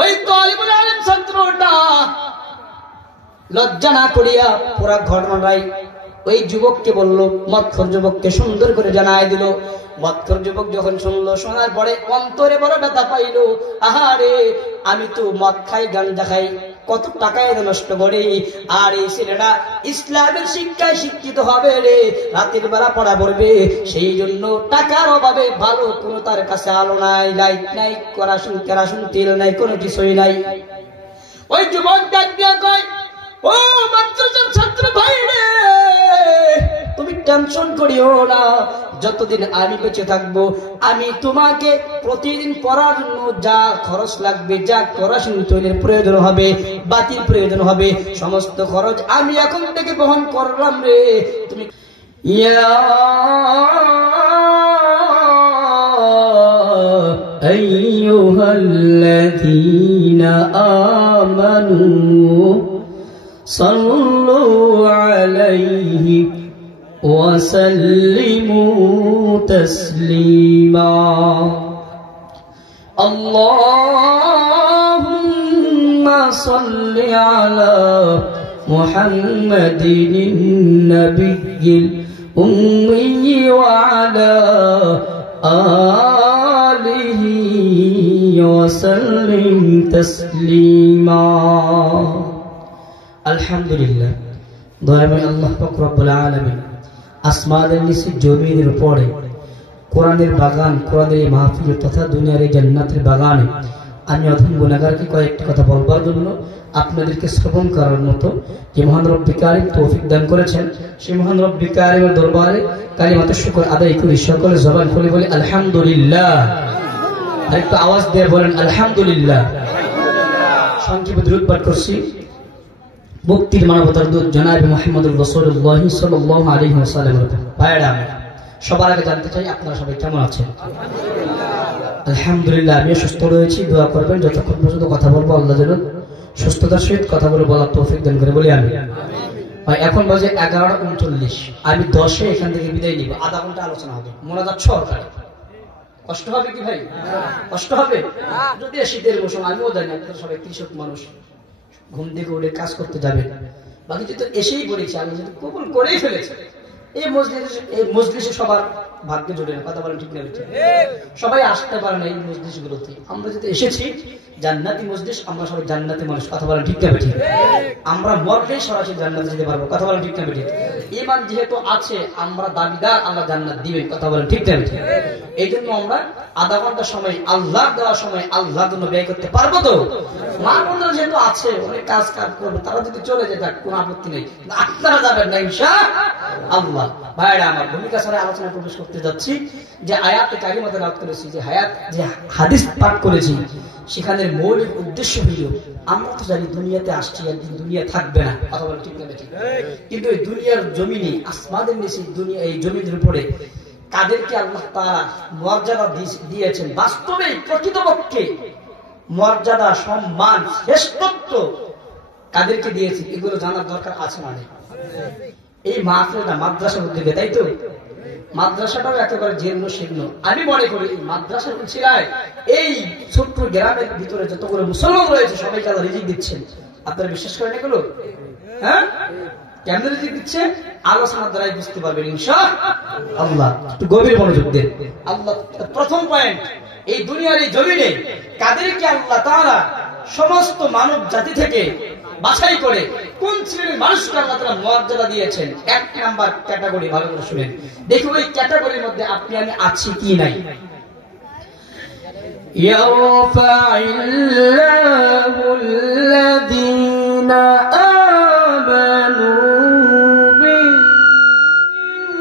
ওই তালিবুল আলিম ছাত্রটা লজ্জা না করিয়া পুরা ঘটনাটাই ওই যুবককে বলল, মদখোর যুবককে সুন্দর করে জানায় দিল। মদখোর যুবক যখন শুনলো, শোনার পরে অন্তরে বড় ব্যথা পাইল। আহারে, আমি তো মদ খাই, গাঁজা খাই, কত টাকায় নষ্ট করি, আর এই ছেলেটা ইসলামের শিক্ষায় শিক্ষিত হবে রে, রাতের বেলা পড়া পড়বে, সেই জন্য টাকার অভাবে ভালো কোনো তার কাছে আলো নাই, লাইট নাই, কেরাসিন তেল নাই, কোনো কিছুই নাই। ওই যুবক ডাক দিয়া কয়, ও মাদ্রাসার ছাত্র ভাই রে, তুমি টেনশন করিও না, যতদিন আমি বেঁচে থাকবো আমি তোমাকে প্রতিদিন পড়ার জন্য যা খরচ লাগবে, যা কেরাসিন তেলের প্রয়োজন হবে, বাতির প্রয়োজন হবে, সমস্ত খরচ আমি এখন থেকে বহন করলাম রে। তুমি ইয়া আইয়ুহাল্লাযীনা আমানু সাল্লু আলাইহি ওয়া সাল্লিমু তাসলিমা। আল্লাহুম্মা সাল্লি আলা মুহাম্মাদিন নাবিয়্যিল উম্মি ওয়া আলা আলিহি ওয়া সাল্লিম তাসলিমা। আলহামদুলিল্লাহ, দয়াময় আল্লাহ পাক রব্বুল আলামিন আসমানের নিচে জমিনের উপরে কোরআনের বাগান, কোরআনের এই মাহফিল তথা দুনিয়ার এই জান্নাতের বাগানে আমি অধম গুনাহগারকে কয়েকটি কথা বলবার জন্য আপনাদেরকে শ্রবণ করার মতো যে মহান রব্বুল কারীম তৌফিক দান করেছেন, সেই মহান রব্বুল কারীমের দরবারে কালিমাতুশ শুকর আদায় করি। সকলে জবান খুলে বলি আলহামদুলিল্লাহ। আরেকটু আওয়াজ দিয়ে বলেন আলহামদুলিল্লাহ। সংক্ষেপে দুরূদ পাঠ করছি। মুক্তির মানবতার দূত জনাবে মুহাম্মদুর রাসূলুল্লাহ সাল্লাল্লাহু আলাইহি ওয়াসাল্লামের উপর। ভাইরা, সবার আগে জানতে চাই আপনারা সবাই কেমন আছেন? আলহামদুলিল্লাহ, আমি সুস্থ রয়েছি। দোয়া করবেন যতক্ষণ পর্যন্ত কথা বলবো আল্লাহ যেন সুস্থতার সহিত কথাগুলো বলার তৌফিক দান করে বলি আমি। এখন বাজে 11:39। আমি 10-এ এখান থেকে বিদায় নিব। আধা ঘন্টা আলোচনা হবে, মোনাজাত সহকারে। কষ্ট হবে কি ভাই? কষ্ট হবে যদি শীতের মৌসুম, আমিও জানি আপনারা সবাই কৃষক মানুষ, ঘুম থেকে উঠে কাজ করতে যাবেন। বাকি যেহেতু এসেই পড়েছি, আমি যেহেতু কবুল করেই ফেলেছি, এই মজলিসে সবার ভাগ্যে জোটে না। কথা বলেন ঠিক না? সবাই আসতে পারে না এই মজলিস গুলোতে। আমরা যেহেতু এসেছি জান্নাতি মজলিস, আমরা সবাই জান্নাতি মানুষ। কথা বলেন ঠিক না? ঠিক। আমরা মরলেই সরাসরি জান্নাতে যেতে পারবো। কথা বলেন ঠিক না? ঠিক। ঈমান যেহেতু আছে, আমরা দাবিদার আল্লাহ জান্নাত দিবেন। কথা বলেন ঠিক না? ঠিক। এই জন্য আমরা আধা ঘন্টা সময় আল্লাহ দেওয়ার সময় আল্লাহর জন্য ব্যয় করতে পারবো তো? মা বোনরা যেহেতু আছে, অনেক কাজ করবে, তারা যদি চলে যায় তার কোনো আপত্তি নেই, আপনারা যাবেন না ইনশাআল্লাহ। ভাইরা আমার, ভূমিকা ছাড়া আলোচনা প্রবেশ করতে যাচ্ছি। যে আয়াতে কারিমা তেলাওয়াত করেছি, যে হাদিস পাঠ করেছি, সেখানে মৌলিক উদ্দেশ্য হইল, আমরা তো জানি দুনিয়াতে আসছি, একদিন দুনিয়া থাকবে না। কথা বলে ঠিক না? ঠিক। কিন্তু এই দুনিয়ার জমিনে, আসমানের নিচে দুনিয়া, এই জমিনের উপরে কাদেরকে আল্লাহ তাআলা মর্যাদা দিয়েছেন, বাস্তবে প্রকৃতপক্ষে মর্যাদা, সম্মান, শ্রেষ্ঠত্ব কাদেরকে দিয়েছে, এগুলো জানার দরকার আছে না? এই মাহফিলটা মাদ্রাসার উদ্যোগে, তাই তো? মাদ্রাসাটাও একেবারে জীর্ণ শীর্ণ। আমি মনে করি এই মাদ্রাসার উছিলায় এই ছোট্ট গ্রামের ভিতরে যতগুলো মুসলমান রয়েছে সবাইকে আল্লাহ রিজিক দিচ্ছেন। আপনারা বিশ্বাস করেন এগুলো? হ্যাঁ, কেমন রিজিক দিচ্ছে আলোচনার দ্বারাই বুঝতে পারবেন ইনশাআল্লাহ। একটু গভীর মনোযোগ দেন। আল্লাহ প্রথম পয়েন্ট, এই দুনিয়ার এই জমিনে কাদেরকে আল্লাহ তাআলা সমস্ত মানব জাতি থেকে বাছাই করে কোন শ্রেণীর মানুষকে আল্লাহ তাআলা মর্যাদা দিয়েছেন। এক নাম্বার ক্যাটাগরি, ভালো করে শুনেন, দেখুন ওই ক্যাটাগরির মধ্যে আপনি আমি আছি কি নাই। ইয়ারফা'িল্লাহুল্লাযীনা আমানু মিনকুম।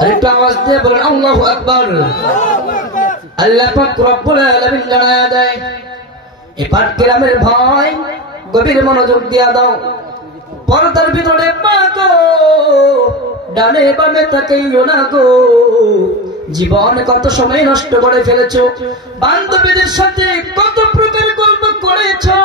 আরেকটু আওয়াজ দিয়ে বলেন আল্লাহু আকবার। আল্লাহ পাক রব্বুল আলামিন জানায়া দেয়, এই পাঠগ্রামের ভাই গভীর মনোযোগ দিয়া দাও। পর্দার ভিতরে মা গো, ডানে বামে তাকাইও না গো। জীবন কত সময় নষ্ট করে ফেলেছো, বান্ধবীদের সাথে কত প্রকার গল্প করেছো,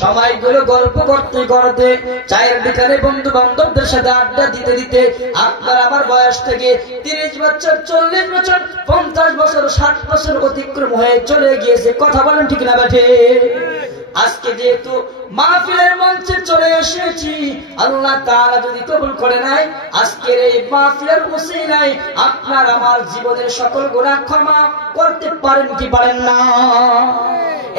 সময়গুলো গল্প করতে করতে, চায়ের দোকানে বন্ধু বান্ধবদের সাথে আড্ডা দিতে দিতে আপনার আমার বয়স থেকে 30 বছর, 40 বছর, 50 বছর, 60 বছর অতিক্রম হয়ে চলে গিয়েছে। কথা বলেন ঠিক না বেঠে? আজকে যেহেতু মাহফিলের মঞ্চে চলে এসেছি, আল্লাহ তাআলা যদি কবুল করে নাই, আজকের এই মাহফিলের উসিলায় আপনার আমার জীবনের সকল গুনাহ ক্ষমা করতে পারেন কি পারেন না?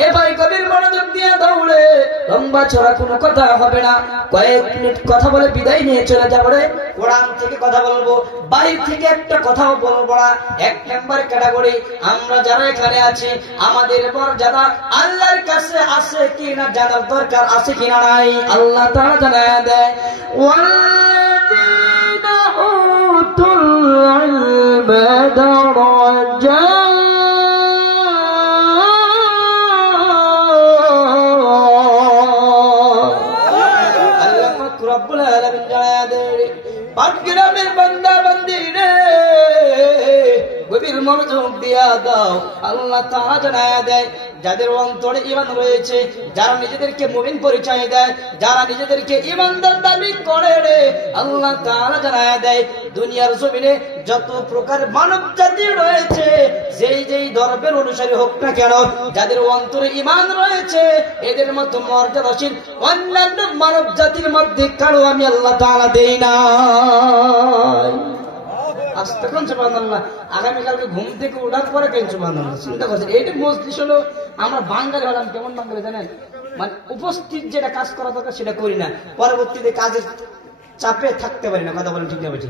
এবার কবির মনোযোগ দিয়ে দৌড়ে, লম্বা চড়া কোনো কথা হবে না, কয়েক মিনিট কথা বলে বিদায় নিয়ে চলে যাবো রে। কোরআন থেকে কথা বলবো, বাইরে থেকে একটা কথাও বলবো না। 1 নম্বর ক্যাটাগরি আমরা যারা এখানে আছি, আমাদের মর্যাদা আল্লাহর কাছে আছে কিনা জানার দরকার আছে কিনা নাই, আল্লাহ তাআলা জানায় দেয়, ওয়াল্লাযীনা উতুল ইলমা দারাজাত, আল্লাহ পাক রব্বুল আলামিন জানায় দেয়, পাটগ্রামের বান্দা বান্দি রে, গভীর মনোযোগ দিয়া দাও। আল্লাহ তাআলা জানায় দেয়, যাদের অন্তরে ঈমান রয়েছে, যারা নিজেদেরকে মুমিন পরিচয় দেয়, যারা নিজেদেরকে ঈমানদার দাবি করে রে, আল্লাহ তাআলা জানায় দেয়, দুনিয়ার জমিনে যত প্রকার মানব জাতি রয়েছে, যেই ধর্মের অনুসারী হোক না কেন, যাদের অন্তরে ঈমান রয়েছে, এদের মতো মর্যাদাশীল অন্যান্য মানব জাতির মধ্যে কারো আমি আল্লাহ তাআলা দেই না। আগামীকালকে ঘুম থেকে উঠার পরে কেন সুবহানাল্লাহ চিন্তা করছেন? এইটা মজলিস হলো, আমরা বাঙালি হলাম কেমন বাঙালি জানেন, মানে উপস্থিত যেটা কাজ করা দরকার সেটা করি না, পরবর্তীতে কাজের চাপে থাকতে পারি না। কথা বলেন ঠিক না বেশি?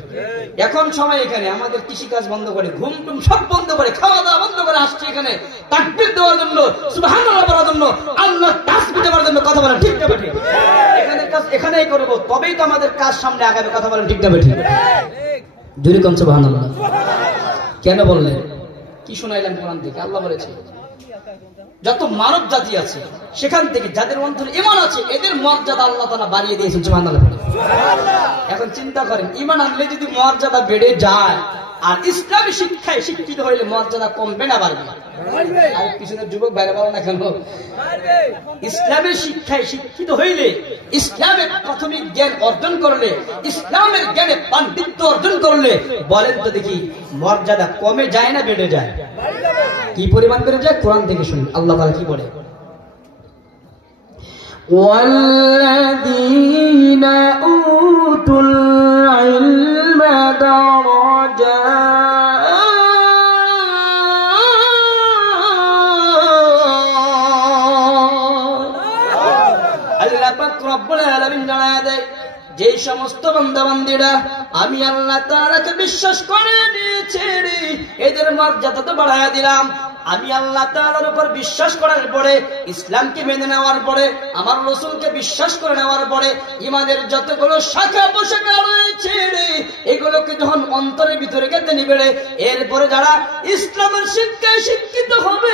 এখন সময় এখানে আমাদের কৃষি কাজ বন্ধ করে, ঘুম টুম সব বন্ধ করে, খাওয়া দাওয়া বন্ধ করে আসছে এখানে তাকবীর দেওয়ার জন্য, সুবহানাল্লাহ বলার জন্য, আল্লাহ তাসবিহ দেওয়ার জন্য। কথা বলেন ঠিক না বেশি? এখানে কাজ এখানেই করবো, তবেই তো আমাদের কাজ সামনে আগাবে। কথা বলেন ঠিক না বেশি? জোরে কোন সুবহানাল্লাহ। কেন বললেন? কি শোনাইলাম কোরআন থেকে? আল্লাহ বলেছে যত মানব জাতি আছে সেখান থেকে যাদের অন্তরে ঈমান আছে, এদের মর্যাদা আল্লাহ তাআলা বাড়িয়ে দিয়েছেন। সুবহানাল্লাহ। এখন চিন্তা করেন, ঈমান আনলে যদি মর্যাদা বেড়ে যায়, আর ইসলামী শিক্ষায় শিক্ষিত হইলে মর্যাদা কমবে না বাড়বে? আর পিছনের যুবক বাইরে বলো না কেন? ইসলামের শিক্ষায় শিক্ষিত হইলে, ইসলামের প্রাথমিক জ্ঞান অর্জন করলে, ইসলামের জ্ঞানে পাণ্ডিত্য অর্জন করলে, বলেন তো দেখি মর্যাদা কমে যায় না বেড়ে যায়? কি পরিমাণ বেড়ে যায়? কোরআন থেকে শুনুন আল্লাহ তাআলা কি বলে, ওয়াল্লাযীনা উতুল ইলমা দারাজাত, আল্লাহ পাক রব্বুল আলামিন জানায় দেয়, যে সমস্ত বান্দা বান্দীরা আমি আল্লাহ তাআলাকে বিশ্বাস করে নিয়েছে, এদের মর্যাদা তো বাড়ায়া দিলাম। আমি আল্লাহ তাআলার উপর বিশ্বাস করার পরে, ইসলামকে মেনে নেওয়ার পরে, আমার রাসূলকে বিশ্বাস করে নেওয়ার পরে, ঈমানের যতগুলো শাখা প্রশাখা রয়েছে এগুলোকে যখন অন্তরের ভিতরে গেঁথে নিবে, এরপরে যারা ইসলামের শিক্ষায় শিক্ষিত হবে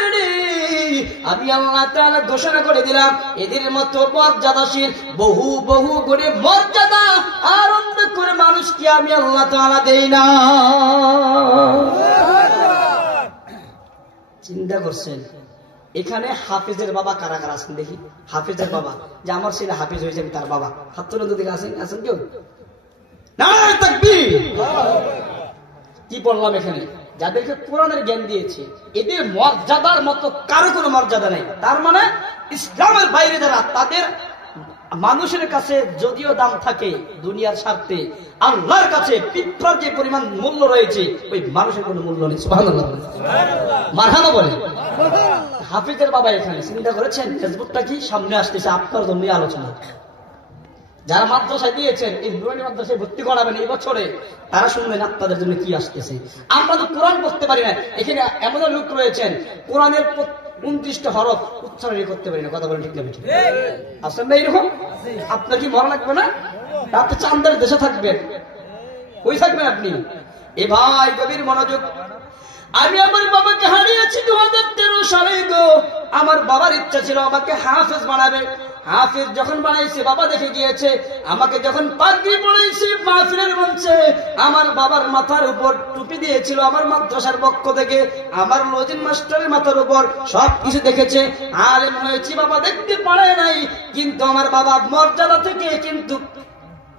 আমি আল্লাহ তাআলা ঘোষণা করে দিলাম, এদের মতো মর্যাদাশীল বহু বহু গুণে মর্যাদা আর অন্য করে মানুষকে আমি আল্লাহ তাআলা দেই না। চিন্তা করছেন এখানে হাফেজের বাবা কারা কারা আছেন দেখি? হাফেজের বাবা, যে আমার ছেলে হাফেজ হয়েছে তার বাবা, হাত তুলে দিকে আছেন? আছেন কেউ? নারে তাকবীর! কি বললাম এখানে? যাদেরকে কোরআনের জ্ঞান দিয়েছে এদের মর্যাদার মতো কারো কোনো মর্যাদা নেই। তার মানে ইসলামের বাইরে যারা, তাদের মানুষের কাছে যদিও দাম থাকে দুনিয়ার স্বার্থে, আল্লাহর কাছে পিঁপড়ার যে পরিমাণ মূল্য রয়েছে ওই মানুষের কোনো মূল্য নেই। সুবহানাল্লাহ, মারহাবা বলে। হাফিজের বাবা এখানে চিন্তা করেছেন ফেসবুকটা কি সামনে আসতেছে আপনার জন্য আলোচনা। যারা মাদ্রাসায় দিয়েছেন, এই নুরানি মাদ্রাসায় ভর্তি করাবেন এই বছরে, তারা শুনবেন আপনাদের জন্য কি আসতেছে। আমরা তো কোরআন পড়তে পারি না, এখানে এমন লোক রয়েছেন কোরআনের 29টা হরফ উচ্চারণ করতে পারি না। কথা বলেন ঠিক না? আসেন না এরকম? আপনার কি মনে লাগবে না? আপনি চান্দের দেশে থাকবেন, ওই থাকবেন আপনি। এ ভাই গভীর মনোযোগ। আমি আমার বাবাকে হারিয়েছি 2013 সালে গো। আমার বাবার ইচ্ছা ছিল আমাকে হাফেজ বানাবে। হাফেজ যখন বানাইছে বাবা দেখে গিয়েছে, আমাকে যখন পাগড়ি পড়াইছে মাহফিলের মঞ্চে, আমার বাবার মাথার উপর টুপি দিয়েছিল আমার মাদ্রাসার পক্ষ থেকে, আমার লজিন মাস্টারের মাথার উপর সবকিছু দেখেছে। আলেম হয়েছি বাবা দেখতে পারে নাই, কিন্তু আমার বাবা মর্যাদা থেকে কিন্তু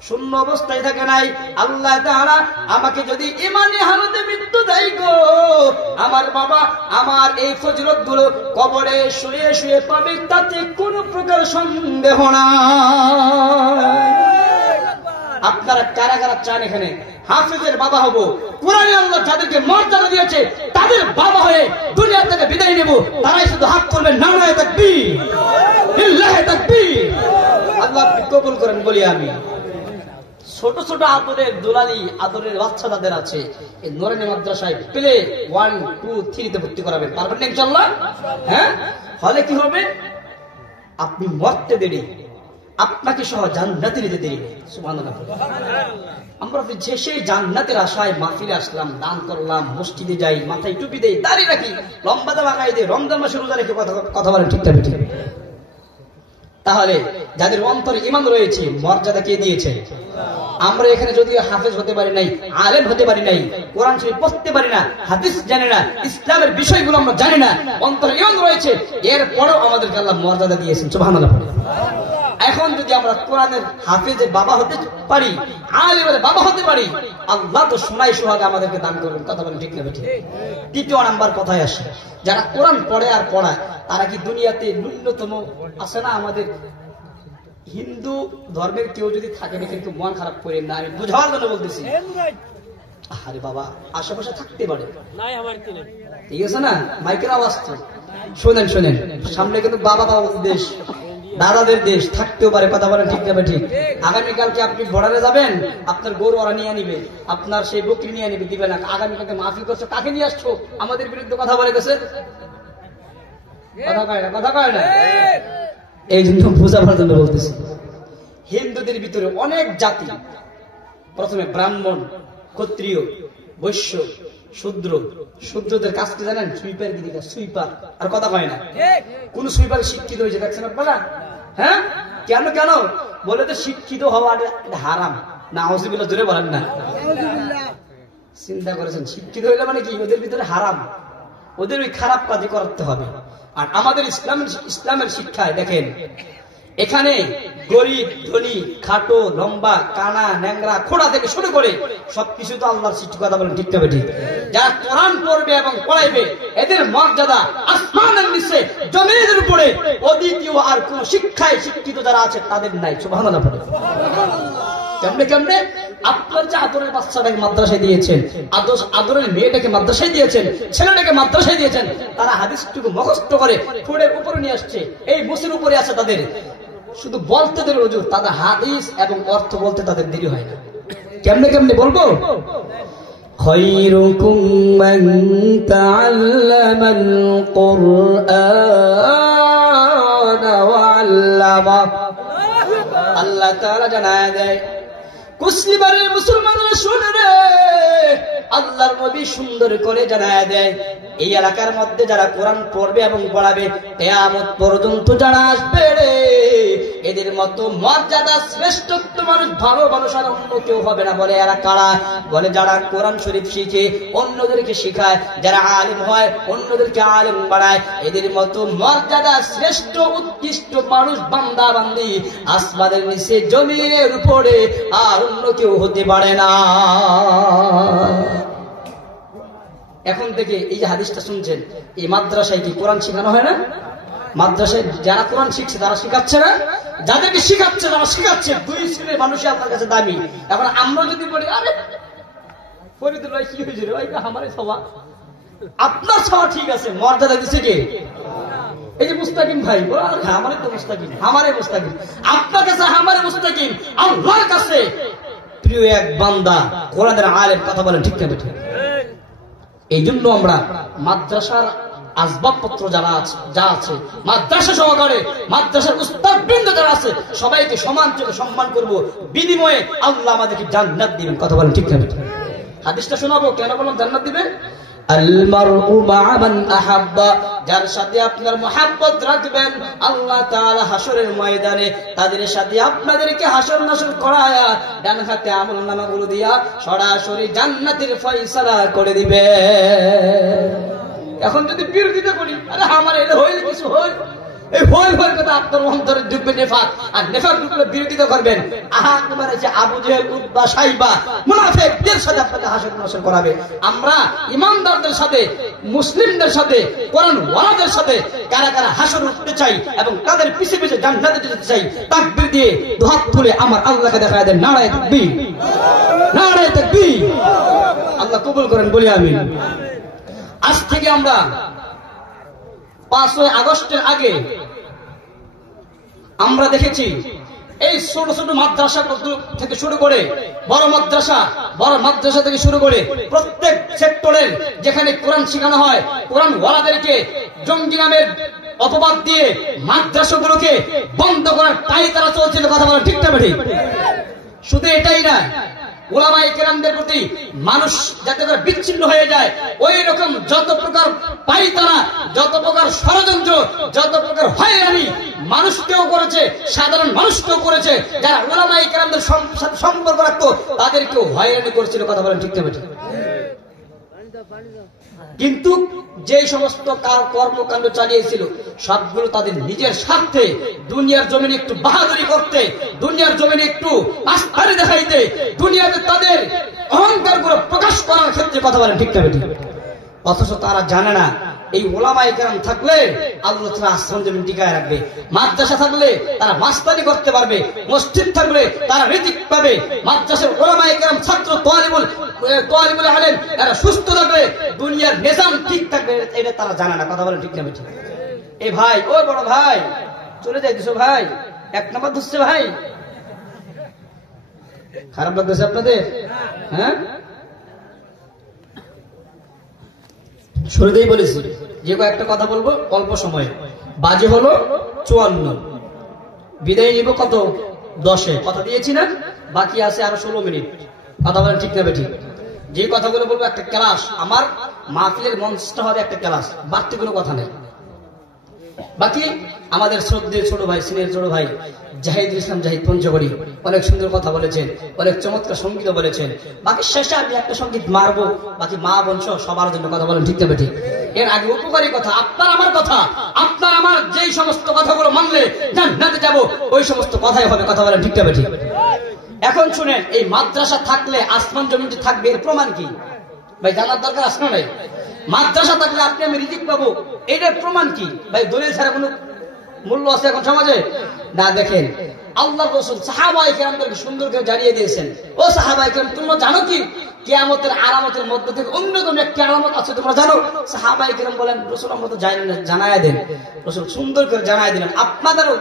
শূন্য অবস্থায় থাকে নাই। আল্লাহ তাআলা আমাকে যদি ইমানি হালতে মৃত্যু দেয় গো, আমার বাবা আমার এই ফজিলত গুলো কবরে শুয়ে শুয়ে পাবে, তাতে কোনো প্রকার সন্দেহ নাই। আপনারা কারা কারা চান এখানে হাফেজের বাবা হবো? কোরআনে আল্লাহ যাদেরকে মর্যাদা দিয়েছে তাদের বাবা হয়ে দুনিয়া থেকে বিদায় নেব, তারাই শুধু হাত করবেন নারায়ে তাকবীর, লিল্লাহি তাকবীর। আল্লাহ কবুল করেন বলি আমি। ছোট ছোট আদরের দুলালি আদরের বাচ্চা তাদের আছে, এই নূরানী মাদ্রাসায় প্লে 1, 2, 3 তে ভর্তি করাবেন, পারবেন না ইনশাআল্লাহ? হ্যাঁ, ফলে কি হবে? আপনি মরতে দেরি, আপনাকে সহ জান্নাতে নিতে দেরি। সুবহানাল্লাহ। আমরা যে সেই জান্নাতের আশায় মাহফিলে আসলাম, দান করলাম, মসজিদে যাই, মাথায় টুপি দেই, দাড়ি রাখি, লম্বা জামা গায়ে দেই, রমজান মাসে রোজা রেখে কথা বলেন, ঠিক না? ঠিক। তাহলে যাদের অন্তরে ঈমান রয়েছে মর্যাদা কে দিয়েছে? আমরা এখানে যদিও হাফেজ হতে পারি নাই, আলেম হতে পারি নাই, কোরআন শরীফ পড়তে পারি না, হাদিস জানি না, ইসলামের বিষয়গুলো আমরা জানি না, অন্তরে ঈমান রয়েছে, এরপরেও আমাদেরকে আল্লাহ মর্যাদা দিয়েছেন। সুবহানাল্লাহ। এখন যদি আমরা কোরআনের হাফেজের বাবা হতে পারি, আলেমের বাবা হতে পারি, আল্লাহ তো সোনায় সোহাগে আমাদেরকে দান করবেন। কথা বলেন, ঠিক না? ঠিক। তৃতীয় নাম্বার কথায় আসে, যারা কোরআন পড়ে আর পড়ায় তারা কি দুনিয়াতে ন্যূনতম আছে না? আমাদের হিন্দু ধর্মের কেউ যদি থাকে না, কিন্তু মন খারাপ করে না, আমি বোঝার জন্য বলতেছি। আরে বাবা, আশেপাশে থাকতে পারে, ঠিক আছে না? মাইকের আওয়াজ তো শোনেন, শোনেন, সামনে কিন্তু বাবা বাবা দেশ, দাদাদের দেশ, থাকতেও পারে। কথা বলেন, ঠিক যাবে? ঠিক। আগামীকালকে আপনি বর্ডারে যাবেন, আপনার গরু ওরা নিয়ে নিবে, আপনার সেই বকরি নিয়ে নিবে, দিবে না। আগামীকালকে মাহফিল করছো, কাকে নিয়ে আসছো? আমাদের বিরুদ্ধে কথা বলে গেছে, কথা কয় না, কথা কয় না। এই জন্য বোঝাবার জন্য বলতেছি, হিন্দুদের ভিতরে অনেক জাতি, প্রথমে ব্রাহ্মণ, ক্ষত্রিয়, বৈশ্য, শূদ্র। শূদ্রদের কাজ কি জানেন? সুইপার গিরি কাজ, সুইপার। আর কথা কয় না। কোন সুইপার শিক্ষিত হয়েছে দেখছেন আপনারা? হ্যাঁ, কেন কেন বলে তো শিক্ষিত হওয়া হারাম। না হসিবুল্লাহ জোরে বলেন না। চিন্তা করেছেন শিক্ষিত হইলে মানে কি? ওদের ভিতরে হারাম, ওদের ওই খারাপ কাজই করতে হবে। আর আমাদের ইসলামের শিক্ষায় দেখেন, এখানে গরিব, ধনী, খাটো, লম্বা, কানা, ন্যাংরা, খোড়া থেকে শুরু করে সবকিছু তো আল্লাহর সৃষ্টি। কথা বলেন, ঠিক না? ঠিক। যারা কোরআন পড়বে এবং পড়াইবে এদের মর্যাদা আসমানের নিচে, জমিনের উপরে অদ্বিতীয় আর কোন শিক্ষায় শিক্ষিত যারা আছে তাদের নাই। সুবহানাল্লাহ। কেমনে কেমনে? আপনার যে আদরের বাচ্চাটাকে মাদ্রাসায় দিয়েছেন, আদরের মেয়েটাকে মাদ্রাসায় দিয়েছেন, ছেলেটাকে মাদ্রাসায় দিয়েছেন, তারা হাদিসটুকু মুখস্থ করে ঠোঁটের উপরে নিয়ে আসছে, এই মুসের উপরে আছে তাদের। শুধু বলতে দেরি হুজুর, তাদের হাদিস এবং অর্থ বলতে তাদের দেরি হয় না। কেমনে কেমনে বলবো? খায়রুকুম মান তাআল্লামাল কুরআনা ওয়া আল্লামা। আল্লাহ তাআলা জানায় দেয়, কুসলিবারের মুসলমানরা শুনে রে, আল্লাহর নবী সুন্দর করে জানায় দেয়, এই এলাকার মধ্যে যারা কোরআন পড়বে এবং পড়াবে কিয়ামত পর্যন্ত যারা আসবে রে, এদের মতো মর্যাদা শ্রেষ্ঠত্ব মানুষ, ভালো মানুষ আর অন্য কেউ হবে না। বলে এরা কারা? বলে যারা কোরআন শরীফ শিখে অন্যদেরকে শিখায়, যারা আলেম হয় অন্যদেরকে আলেম বানায়, এদের মতো মর্যাদা শ্রেষ্ঠ উৎকৃষ্ট মানুষ, বান্দা বান্দি আসমানের নিচে জমিনের উপরে আর অন্য কেউ হতে পারে না। এখন থেকে এই যে হাদিসটা শুনছেন, এই মাদ্রাসায় কি কোরআন শেখানো হয় না? মাদ্রাসায় যারা কোরআন শিখছে তারা শিখাচ্ছে না? যাদেরকে শিখাচ্ছে তারা শিখাচ্ছে। দুই শ্রেণীর মানুষই আপনার কাছে দামি। এখন আমরা যদি বলি, আরে ফরিদুল ভাই কি হয়েছিল, আমারে সভা, আপনার সভা ঠিক আছে, মর্যাদা দিচ্ছে কে? এই যে মুস্তাকিম ভাই, আমারে তো মুস্তাকিম, আমারে মুস্তাকিম, আপনার কাছে আমারে মুস্তাকিম, আল্লাহর কাছে প্রিয় এক বান্দা, কোরআনের আলেম। কথা বলেন, ঠিক না? ঠিক। এই জন্য আমরা মাদ্রাসার আসবাবপত্র যা আছে মাদ্রাসা সহকারে, মাদ্রাসার উস্তাদবৃন্দ যারা আছে সবাইকে সমান চোখে সম্মান করব, বিনিময়ে আল্লাহ আমাদেরকে জান্নাত দিবেন। কথা বলেন, ঠিক না? হাদিসটা শোনাবো, কেন বললাম জান্নাত দিবে? আল মারউ মা মান আহাব্বা, যার সাথে আপনার মহব্বত রাখবেন আল্লাহ তাআলা হাসরের ময়দানে তাদের সাথে আপনাদেরকে হাসর নাসর করায়া ডান হাতে আমলনামাগুলো দিয়া সরাসরি জান্নাতের ফয়সালা করে দিবে। এখন যদি বিরোধিতা করি, আরে আমার এটা হইলে কিছু হয়, এই ভয় ভয় কথা আপনার অন্তরে ঢুকবে নেফাক, আর নেফাক ঢুকলে বিরোধিতা করবেন। তোমার যে আবু জেহেল, উতবা, সাইবা, মুনাফিকদের সাথে আপনাকে হাসর নাসর করাবে। আমরা ইমানদারদের সাথে, মুসলিমদের সাথে, কোরআন ওয়ালাদের সাথে কারা কারা হাসর উঠতে চাই এবং তাদের পিছে পিছে জান্নাতে যেতে চাই, তাকবীর দিয়ে দুহাত তুলে আমার আল্লাহকে দেখায় দেন নারায়ে তাকবীর, নারায়ে তাকবীর। আল্লাহ কবুল করেন, বলি আমিন। আজ থেকে আমরা 5 আগস্টের আগে আমরা দেখেছি এই ছোট ছোট মাদ্রাসা থেকে শুরু করে বড় মাদ্রাসা থেকে শুরু করে প্রত্যেক সেক্টরের যেখানে কোরআন শেখানো হয়, কোরআন ওয়ালাদেরকে জঙ্গি নামের অপবাদ দিয়ে মাদ্রাসাগুলোকে বন্ধ করার পায়তারা চলছিল। কথা বলা ঠিক না ঠিক? শুধু এটাই না, উলামায়ে কেরামদের প্রতি মানুষ যাতে করে বিচ্ছিন্ন হয়ে যায়, ওই রকম যত প্রকার পায়তারা, যত প্রকার ষড়যন্ত্র, যত প্রকার হয়রানি মানুষকেও করেছে, সাধারণ মানুষকেও করেছে, যারা উলামায়ে কেরামদের সম্পর্ক রাখতো তাদেরকেও হয়রানি করেছিল। কথা বলেন ঠিক না ঠিক? কিন্তু যে সমস্ত কর্মকাণ্ড চালিয়েছিল সবগুলো তাদের নিজের স্বার্থে, দুনিয়ার জমিনে একটু বাহাদুরি করতে, দুনিয়ার জমিনে একটু আস্থারে দেখাইতে, দুনিয়াতে তাদের অহংকার গুলো প্রকাশ করার ক্ষেত্রে। কথা বলেন ঠিক না ঠিক? অথচ তারা জানে না এই উলামায়ে কেরাম থাকলে আল্লাহ তাআলা আসমান জমিন টিকায় রাখবে, মাদ্রাসা থাকলে তারা মাস্তানি করতে পারবে, মসজিদ থাকলে তারা রিজিক পাবে, মাদ্রাসার উলামায়ে কেরাম ছাত্র তালিবুল আলেম এরা সুস্থ থাকবে, দুনিয়ার নিজাম ঠিক থাকবে, এটা তারা জানে না। কথা বলেন ঠিক না ঠিক? এই ভাই, ও বড় ভাই চলে যাইতেছো ভাই, 1 নাম্বার ধরছে ভাই, খারাপ লাগতেছে আপনাদের? হ্যাঁ, শুরুতেই বলেছি যে কয়েকটা কথা বলবো অল্প সময়ে। বাজে হলো 54, বিদায় নিব কত? 10-এ কথা দিয়েছি না? বাকি আছে আরো 16 মিনিট। কথা বলেন ঠিক না ঠিক? যে কথাগুলো বলবো একটা ক্লাস, আমার মাহফিলের মঞ্চটা হবে একটা ক্লাস, বাড়তি কোনো কথা নেই। বাকি আমাদের শ্রদ্ধেয় ছোট ভাই, সিনিয়র ছোট ভাই জাহিদুল ইসলাম জাহিদ পঞ্চগড়ি অনেক সুন্দর কথা বলেছেন, অনেক চমৎকার সঙ্গীত বলেছেন। বাকি শেষে আমি একটা সঙ্গীত মারবো, বাকি মা বংশ সবার জন্য। কথা বলেন ঠিক না ঠিক? এর আগে উপকারী কথা, আপনার আমার কথা, আপনার আমার যেই সমস্ত কথাগুলো মানলে জান্নাতে যাব, ওই সমস্ত কথাই হবে। কথা বলেন ঠিক না ঠিক? এখন শুনেন, এই মাদ্রাসা থাকলে আসমান জমিন থাকবে, এর প্রমাণ কি ভাই? জানার দরকার আছে না? মাদ্রাসা থাকলে আপনি আমি রিজিক পাবো, এটার প্রমাণ কি ভাই? দলিল ছাড়া কোনো মূল্য আছে এখন সমাজে না? দেখেন, আল্লাহর রাসূল সাহাবায়ে কেরামদেরকে সুন্দর করে জানিয়ে দিয়েছেন, ও সাহাবায়ে কেরাম তোমরা জানো কি কিয়ামতের আলামতের মধ্যে থেকে অন্যতম একটি আলামত আছে, তোমরা জানো? সাহাবায়ে কেরাম বলেন, রাসূল আমরা তো জানি না, জানায় দেন। রাসূল সুন্দর করে জানায় দিলেন, আপনাদেরও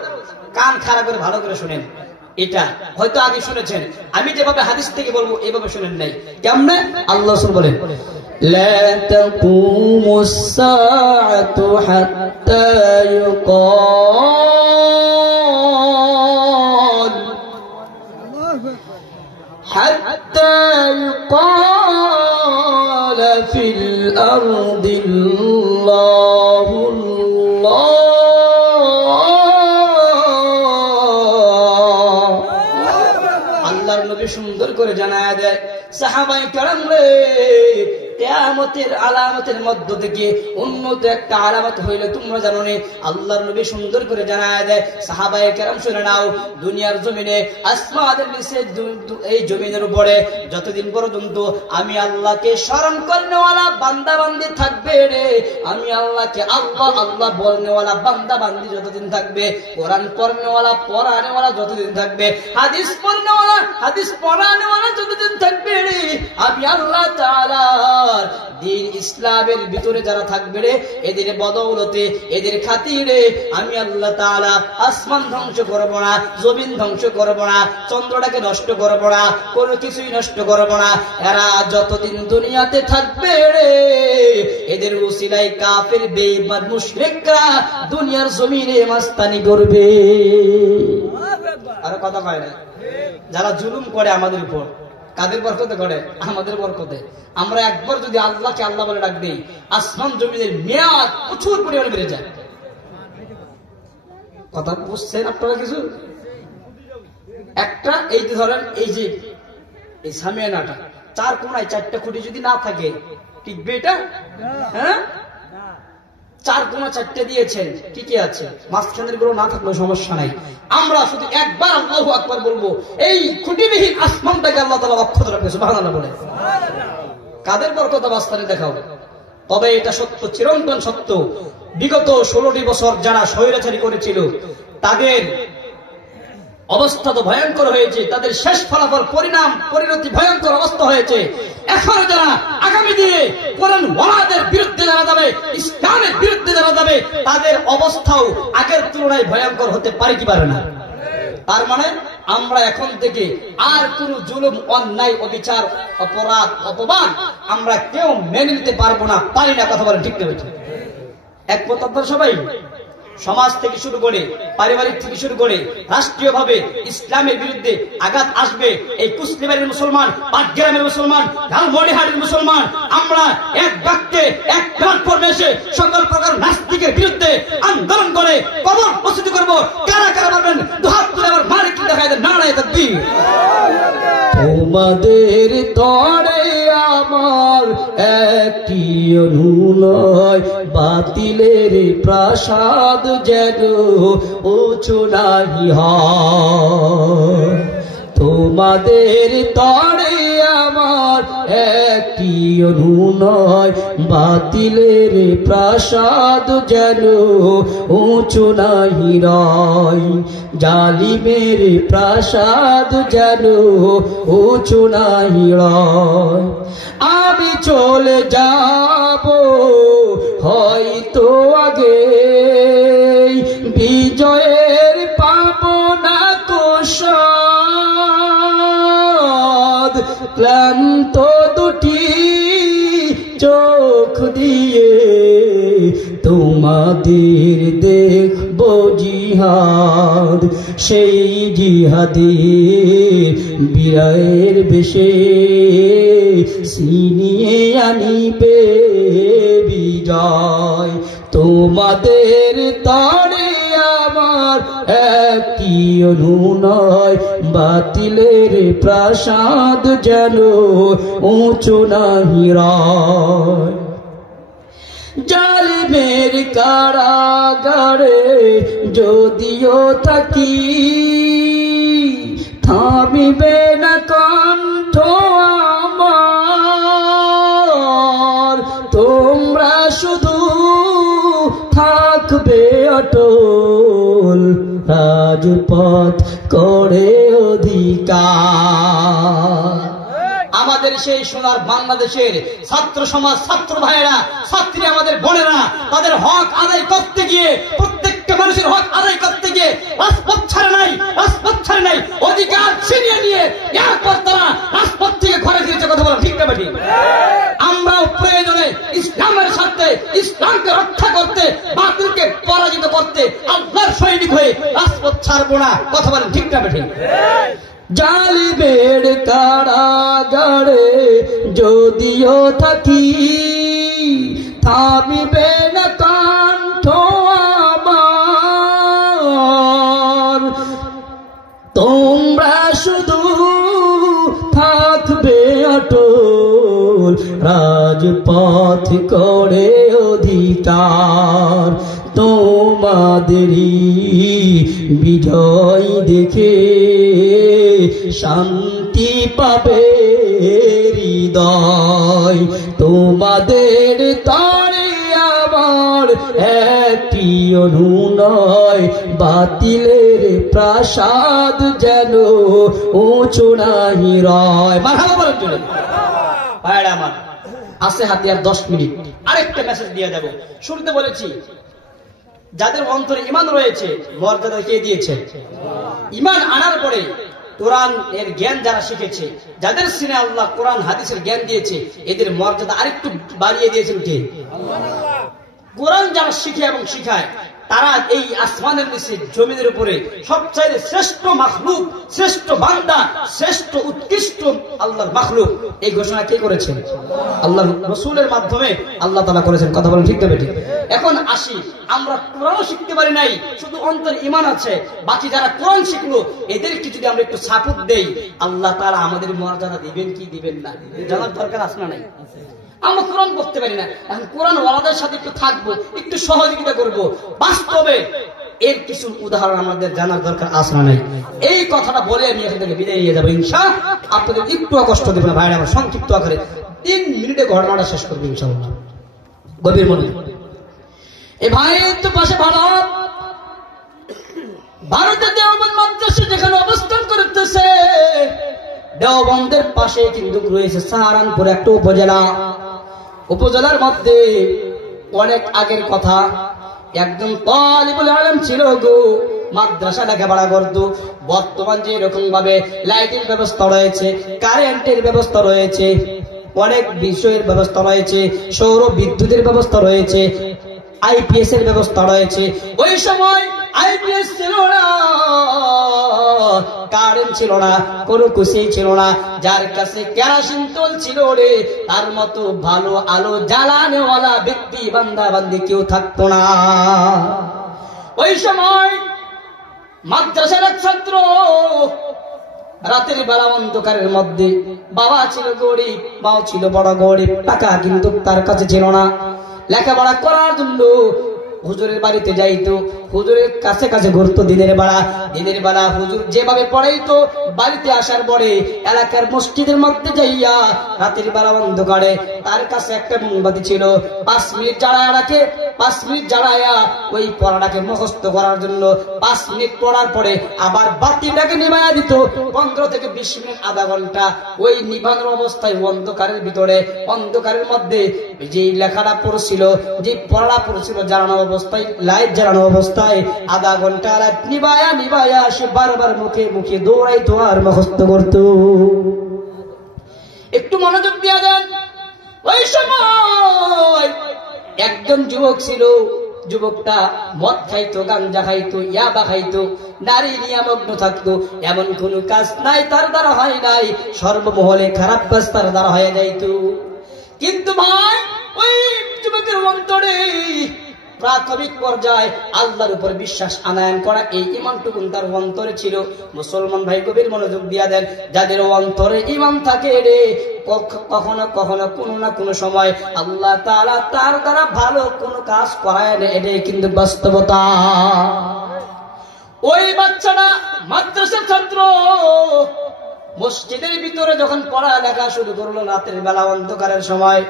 কান খাড়া করে ভালো করে শুনেন। এটা হয়তো আগে শুনেছেন, আমি যেভাবে হাদিস থেকে বলবো এভাবে শুনেন নাই। কেমনে? আল্লাহ রাসূল বলেন, লা তাকুমুস সাআতু হাত্তা يقال في الأرض الله الله। আল্লাহর নবী সুন্দর করে জানায়া দেয়, সাহাবায়ে কেরাম রে, কিয়ামতের আলামতের মধ্য থেকে উন্নত একটা আলামত হইলে তোমরা জানো না? আল্লাহর নবী সুন্দর করে জানায় দেয়, সাহাবায়ে কেরাম শুনে নাও, দুনিয়ার জমিনে আসমানের নিচে এই জমিনের উপরে যতদিন পর্যন্ত আমি আল্লাহকে স্মরণ করনেওয়ালা বান্দা বান্দি থাকবে রে, আমি আল্লাহকে আল্লাহ আল্লাহ বলনেওয়ালা বান্দা বান্দি যতদিন থাকবে, কোরআন পড়নেওয়ালা পড়ানেওয়ালা যতদিন থাকবে, হাদিস পড়নেওয়ালা হাদিস পড়ানেওয়ালা যতদিন থাকবে রে, আমি আল্লাহ তাআলা দিন ইসলামের ভিতরে যারা থাকবে রে, এদের বদৌলতে, এদের খাতিরে আমি আল্লাহ তাআলা আসমান ধ্বংস করব না, জমিন ধ্বংস করব না, চন্দ্রটাকে নষ্ট করব না, কোনো কিছুই নষ্ট করব না। এরা যতদিন দুনিয়াতে থাকবে রে, এদের উসিলায় কাফের বেঈমান মুশরিকরা দুনিয়ার জমিনে মাস্তানি করবে। আর কথা কয় না, যারা জুলুম করে আমাদের উপর, কাদের বরকতে করে? আমাদের বরকতে। আমরা একবার যদি আল্লাহকে আল্লাহ বলে ডাক দিই, আসমান জমিনের মেয়াদ প্রচুর পরিমাণে বেড়ে যায়। কথা বুঝছেন আপনারা কিছু? একটা এই যে ধরেন, এই যে এই সামিয়ানাটা 4 কোণায় 4টা খুঁটি যদি না থাকে টিকবে এটা? হ্যাঁ, 4 কোণা 4টে দিয়েছেন, ঠিকই আছে, মাঝখানের গুলো না থাকলেও সমস্যা নাই। আমরা শুধু একবার আল্লাহু আকবার বলবো, এই খুঁটিবিহীন আসমানটাকে আল্লাহ তাআলা অক্ষত রাখবে, সুবহানাল্লাহ বলে। কাদের বরকত বাস্তবে দেখাও। তবে এটা সত্য, চিরন্তন সত্য, বিগত 16টি বছর যারা স্বৈরাচারী করেছিল তাদের অবস্থা তো ভয়ঙ্কর হয়েছে, তাদের শেষ ফলাফল পরিণতি ভয়ঙ্কর অবস্থা হয়েছে। এখন যারা আগামী দিনে কোরআন ওয়ালাদের বিরুদ্ধে যারা যাবে, ইসলামের বিরুদ্ধে যারা যাবে, তাদের অবস্থাও আগের তুলনায় ভয়ঙ্কর হতে পারে কি পারে না? তার মানে আমরা এখন থেকে আর কোন জুলুম, অন্যায়, অবিচার, অপরাধ, অপমান আমরা কেউ মেনে নিতে পারবো না, পারি না। কথা বলেন ঠিক না? একমত আপনারা সবাই? সমাজ থেকে শুরু করে, পারিবারিক থেকে শুরু করে রাষ্ট্রীয়ভাবে ইসলামের বিরুদ্ধে আঘাত আসবে। এই কুসলিবাড়ির মুসলমান, পাটগ্রামের মুসলমান, ঝালমুড়িহাটের মুসলমান আমরা এক বাক্যে এক প্ল্যাটফর্মে এসে সকল প্রকার নাস্তিকের বিরুদ্ধে আন্দোলন করে কবর প্রস্তুতি করবো। কারা কারা পারবেন দুহাত তুলে আবার মালিক দেখায় দেন, নারায়ে তাকবীর। তোমাদের তরে আমার একটি অনুনয়, বাতিলের প্রাসাদ যেন উঁচু নাহি হয়। তোমাদের তরে আমার একটি অনুনয়, বাতিলের প্রাসাদ যেন উঁচু নাহি রয়। জালিমের প্রাসাদ যেন উঁচু নাহি রয়। আমি চলে যাব হয়তো আগে, বিজয়ের পাবনা কোষাদ। ক্লান্ত দুটি চোখ দিয়ে তোমাদের দেখব জিহাদ, সেই জিহাদের বীরের বেশে ছিনিয়ে আনিবে বিজয়। তোমাদের তরে আমার একটি অনুনয়, বাতিলের প্রাসাদ যেন উঁচু নাহি রয়। জালিমের কারাগারে যদিও থাকি, থামিবে না কণ্ঠ আমার। তোমরা শুধু থাকবে অটল, রাজপথ করে অধিকার। আমাদের সেই সোনার বাংলাদেশের ছাত্র সমাজ, ছাত্র ভাইয়েরা, ছাত্রী, আমাদের বোনেরা তাদের হক আদায় করতে গিয়ে, প্রত্যেকটা মানুষের হক আদায় করতে গিয়ে রাজপথ ছাড়ে নাই, রাজপথ ছাড়ে নাই, অধিকার ছিনিয়ে নিয়ে এরপর তারা রাজপথ থেকে ঘরে ফিরেছে। কথা বলা ঠিক না ঠিক? আমরাও প্রয়োজনে ইসলামের স্বার্থে, ইসলামকে রক্ষা করতে, বাতিলকে পরাজিত করতে আল্লাহর সৈনিক হয়ে রাজপথ ছাড়বো না। কথা বলেন ঠিক না ঠিক? জালিমের কারাগারে যদিও থাকি, থামিবে না কণ্ঠ আমার। তোমরা শুধু থাকবে অটল, রাজপথ করে অধিকার। তোমাদেরই বিজয় দেখে শান্তি পাবে হৃদয়। তোমাদের তরে আমার একটি অনুনয়, বাতিলের প্রাসাদ যেন উঁচু নাহি রয়। মারহাবা বলেন চলে ভাইরা আমার। আছে হাতে আর 10 মিনিট, আরেকটা মেসেজ দিয়ে যাব। শুরুতে বলেছি যাদের অন্তরে ঈমান রয়েছে মর্যাদা কে দিয়েছে? ঈমান আনার পরে কোরআন এর জ্ঞান যারা শিখেছে, যাদের সিনে আল্লাহ কোরআন হাদিসের জ্ঞান দিয়েছে, এদের মর্যাদা আরেকটু বাড়িয়ে দিয়েছেন কে? কোরআন যারা শিখে এবং শিখায় তারা এই আসমানের নিচে জমিনের উপরে সবচাইতে শ্রেষ্ঠ মাখলুক, শ্রেষ্ঠ বান্দা, শ্রেষ্ঠ উৎকৃষ্ট আল্লাহর মাখলুক, এই ঘোষণা কে করেছেন? আল্লাহর রাসূলের মাধ্যমে আল্লাহ তাআলা করেছেন। কথা বলেন ঠিক না বেঠিক? এখন আসি, আমরা কোরআন শিখতে পারি নাই, শুধু অন্তরে ঈমান আছে, বাকি যারা কোরআন শিখলো এদেরকে যদি আমরা একটু সাপোর্ট দেই, আল্লাহ তাআলা আমাদের মর্যাদা দিবেন কি দিবেন না জানার দরকার আছে না নাই? আমরা কোরআন পড়তে পারি না, এখন কোরআন ওয়ালাদের সাথে একটু থাকবো, একটু সহযোগিতা করব, বাস্তবে এর কিছু উদাহরণ আমাদের জানার দরকার আছে না নাই? এই কথাটা বলে আমি এখান থেকে বিদায় নিয়ে যাবো ইনশাআল্লাহ। আপনাদের একটু কষ্ট দেব না ভাইরা, আমার সংক্ষিপ্ত আকারে 3 মিনিটে ঘটনাটা শেষ করবো ইনশাআল্লাহ। গভীর মনে এ ভাই তো পাশে ভারতের দেওবন্দ মাদ্রাসা যেখানে অবস্থান করতেছে, দেওবন্দের পাশে কিন্তু রয়েছে সাহারানপুর একটা উপজেলা। উপজেলার মধ্যে অনেক আগের কথা, একজন তালিবুল ইলম ছিল গো, মাদ্রাসা লেখাপড়া করতো। বর্তমান যে এরকম ভাবে লাইটের ব্যবস্থা রয়েছে, কারেন্টের ব্যবস্থা রয়েছে, অনেক বিষয়ের ব্যবস্থা রয়েছে, সৌর বিদ্যুতের ব্যবস্থা রয়েছে, আইপিএস এর ব্যবস্থা রয়েছে, ওই সময় আইপিএস ছিল না, কারেন্ট ছিল না, কোনো কিছুই ছিল না। যার কাছে কেরোসিন তেল ছিল রে, তার মতো ভালো আলো জ্বালানেওয়ালা ব্যক্তি বান্দা বান্দি কেউ থাকতো না। ওই সময় মাদ্রাসার এক ছাত্র রাতের বেলা অন্ধকারের মধ্যে, বাবা ছিল গরিব, মাও ছিল বড় গরিব, টাকা কিন্তু তার কাছে ছিল না। লেখাপড়া করার জন্য হুজুরের বাড়িতে যাইতো, হুজুরের কাছে কাছে ঘুরতো দিনের বেলা হুজুর যেভাবে পড়াইতো, বাড়িতে আসার পরে এলাকার মসজিদের মধ্যে যাইয়া রাতের বেলা অন্ধকারে তার কাছে একটা মোমবাতি ছিল, 5 মিনিট জ্বালায়া রাখে, 5 মিনিট জ্বালায়া ওই পড়াটাকে মুখস্থ করার জন্য 5 মিনিট পড়ার পরে আবার বাতিটাকে নিভাইয়া দিত। 15 থেকে 20 মিনিট, আধা ঘন্টা ওই নিভানোর অবস্থায় অন্ধকারের ভিতরে, অন্ধকারের মধ্যে যে লেখাটা পড়ছিল, যে পড়াটা পড়ছিল জ্বালানো অবস্থায়, লাইট জ্বালানো অবস্থায় আধা ঘন্টা লাইট নিভায়া সে বারবার মুখে মুখে দৌড়াইতো আর মুখস্থ করতো। একটু মনোযোগ দিয়া দেন। ওই সময় একজন যুবক ছিল, যুবকটা মদ খাইতো, গাঞ্জা খাইতো, ইয়াবা খাইতো, নারী নিয়ামগ্ন থাকতো, এমন কোন কাজ নাই তার দ্বারা হয় নাই, সর্বমহলে খারাপ কাজ তার দ্বারা হয়ে যাইতো। কিন্তু ভাই ওই যুবকের অন্তরে প্রাথমিক পর্যায়ে আল্লাহর উপর বিশ্বাস আনয়ন করা, এই ঈমানটুকুন তার অন্তরে ছিল। মুসলমান ভাই গভীর মনোযোগ দিয়া দেন, যাদের অন্তরে ঈমান থাকে রে, কখনো কখনো কোনো না কোনো সময় আল্লাহ তাআলা তার দ্বারা ভালো কোনো কাজ করায় না, এটাই কিন্তু বাস্তবতা। ওই বাচ্চাটা মাদ্রাসার ছাত্র, মসজিদের ভিতরে যখন পড়ালেখা শুরু করলো রাতের বেলা অন্ধকারের সময়,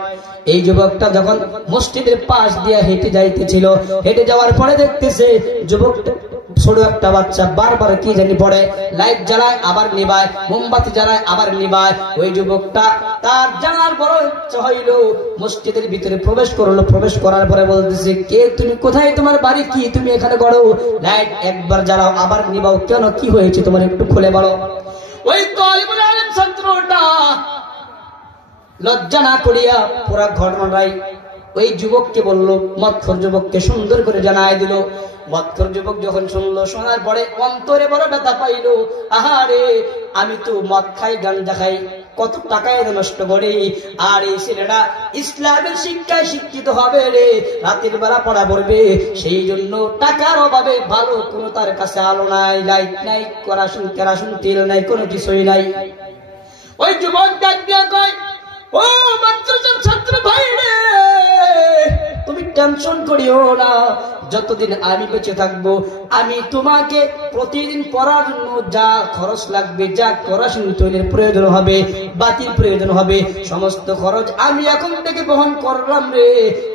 এই যুবকটা যখন মসজিদের পাশ দিয়ে হেঁটে যাইতেছিল, হেঁটে যাওয়ার পরে দেখতেছে যুবকটা ছোট একটা বাচ্চা বারবার কি জানি পড়ে, লাইট জ্বালায় আবার নিবায়, মোমবাতি জ্বালায় আবার নিবায়। ওই যুবকটা তার জানার বড় ইচ্ছা হইল, মসজিদের ভিতরে প্রবেশ করলো। প্রবেশ করার পরে বলতেছে, কে তুমি, কোথায় তোমার বাড়ি, কি তুমি এখানে করো? লাইট একবার জ্বালাও আবার নিবাও, কেন, কি হয়েছে তোমার, একটু খুলে বলো। ওই তালিবুল ইলম ছাত্রটা লজ্জা না করিয়া পুরা ঘটনাটাই ওই যুবককে বলল, মদখোর যুবককে সুন্দর করে জানায় দিল। মদখোর যুবক যখন শুনলো, শোনার পরে অন্তরে বড় ব্যথা পাইল। আহারে, আমি তো মদ খাই, গাঞ্জা খাই, কত টাকায় নষ্ট করি, আর এই ছেলেটা ইসলামের শিক্ষায় শিক্ষিত হবে রে, রাতের বেলা পড়া পড়বে, সেই জন্য টাকার অভাবে ভালো কোনো তার কাছে আলো নাই, লাইট নাই, কেরাসিন তেল নাই, কোনো কিছুই নাই। ওই যুবক ডাক দিয়া কয়, ও মাদ্রাসার ছাত্র ভাই রে, তুমি টেনশন করিও না, যতদিন আমি বেঁচে থাকবো আমি তোমাকে প্রতিদিন পড়ার জন্য যা খরচ লাগবে, যা কেরোসিন তেলের প্রয়োজন হবে, বাতির প্রয়োজন হবে, সমস্ত খরচ আমি এখন থেকে বহন করলাম রে,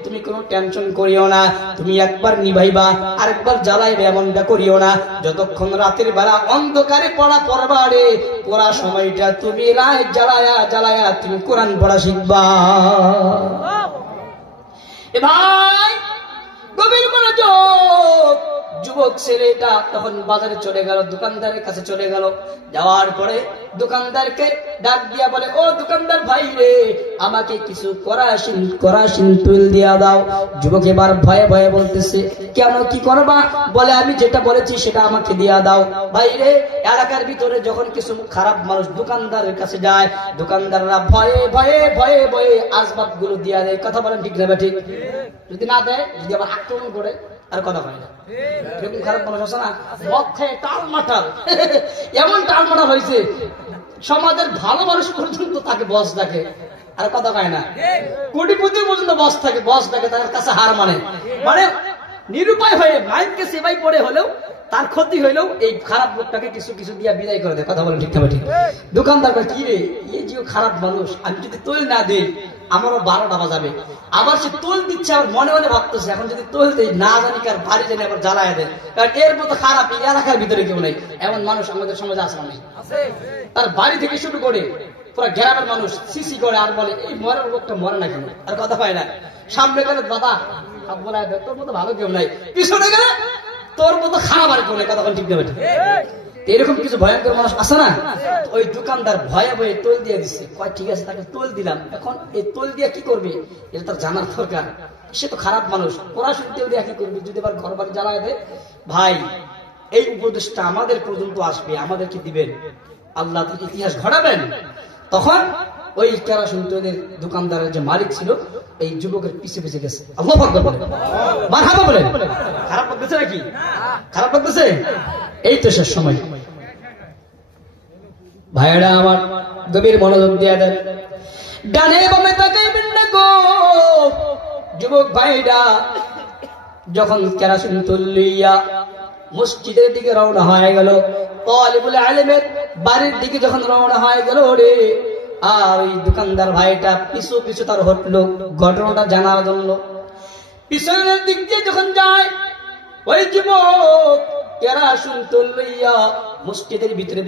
তুমি কোনো টেনশন করিও না। তুমি একবার নিভাইবা আরেকবার জ্বালাইবে, এমনটা করিও না। যতক্ষণ রাতের বেলা অন্ধকারে পড়া পড়বা রে, পড়া সময়টা তুমি লাইট জ্বালায়া তুমি কোরআন পড়া শিখবা। এ ভাই গভীর মনোযোগ, যুবক ছেলেটা তখন বাজারে চলে গেল, দোকানদারের কাছে চলে গেল। যাওয়ার পরে দোকানদারকে ডাক দিয়া বলে, ও দোকানদার ভাই রে, আমাকে কিছু করাসিন তুল দিয়া দাও। যুবক এবার ভয়ে ভয়ে বলতেছে, কেন, কি করবা? বলে, আমি যেটা বলেছি সেটা আমাকে দিয়া দাও। ভাই রে, এলাকার ভিতরে যখন কিছু খারাপ মানুষ দোকানদারের কাছে যায়, দোকানদাররা ভয়ে ভয়ে ভয়ে ভয়ে আসবাব গুলো দিয়া দেয়। কথা বলেন ঠিক না ঠিক? যদি না দেয়, যদি আবার আক্রমণ করে, আর কথা হয় না। এরকম খারাপ মানুষ আছে না, মদ খায় টালমাটাল। এমন টালমাটাল হয়েছে, সমাজের ভালো মানুষ পর্যন্ত তাকে বস ডাকে, আর কথা হয় না। কোটিপতি পর্যন্ত বস থাকে, বস ডাকে, তার কাছে হার মানে নিরুপায় হয়ে মাইককে সেবাই পড়ে হলেও তার ক্ষতি হইলেও এই খারাপ লোকটাকে কিছু কিছু দিয়া বিদায় করে দেয়। কথা বলে ঠিক না ঠিক? দোকানদার কি রে, এই যে খারাপ মানুষ, আমি যদি তোল না দিই আমারও 12টা বাজাবে। আবার সে তোল দিচ্ছে, আমার মনে মনে ভাবতেছে, এখন যদি তোল দেয় না জানি কার বাড়ি জানি আবার জ্বালায় দেয়। কারণ এর মতো খারাপ এই এলাকার ভিতরে কেউ নেই, এমন মানুষ আমাদের সমাজে আসা নেই। তার বাড়ি থেকে শুরু করে পুরো গ্রামের মানুষ সিসি করে আর বলে, এই মরার লোকটা মরে না কেন? আর কথা হয় না। সামনে গেলে দাদা বলায় দেয়, তোর মতো ভালো কেউ নাই। পিছনে গেলে তোর মতো খারাপ আর কেউ নেই। কথা ঠিক দেবে। এরকম কিছু ভয়ঙ্কর মানুষ আছে না? ওই দোকানদার ভয়ে ভয়ে তোল দিয়ে দিচ্ছে। কয় ঠিক আছে, তাকে তোল দিলাম, এখন এই তোল দিয়ে কি করবে এটা তার জানার দরকার। সে তো খারাপ মানুষ, পড়াশোনা দিয়ে কি করবে? যদি আবার ঘর বাড়ি জ্বালায় দেয়। ভাই, এই উপদেশটা আমাদের পর্যন্ত আসবে, আমাদেরকে দিবেন, আল্লাহ ইতিহাস ঘটাবেন। তখন ওই কেরাসিন তৈরির দোকানদারের যে মালিক ছিল, এই যুবকের পিছে পিছে গেছে। আল্লাহু আকবার বলেন, মারহাবা বলেন। খারাপ লাগতেছে নাকি? খারাপ লাগতেছে? এই তো শেষ সময়। ভাইরা আমার, গভীর মনোযোগ দিয়ে দেন, ডানে বামে তাকাইবেন না গো যুবক ভাইরা। যখন কেরাসিন তুলিয়া মসজিদের দিকে রওনা হয়ে গেল, তালিবুল ইলমের বাড়ির দিকে যখন রওনা হয়ে গেল রে, আর ওই দোকানদার ভাইটা পিছু পিছু তার হটলো ঘটনাটা জানার জন্য। পিছনের দিক দিয়ে যখন যায়, ওই যুবক কেরাসিন তুলিয়া মসজিদের ভিতরে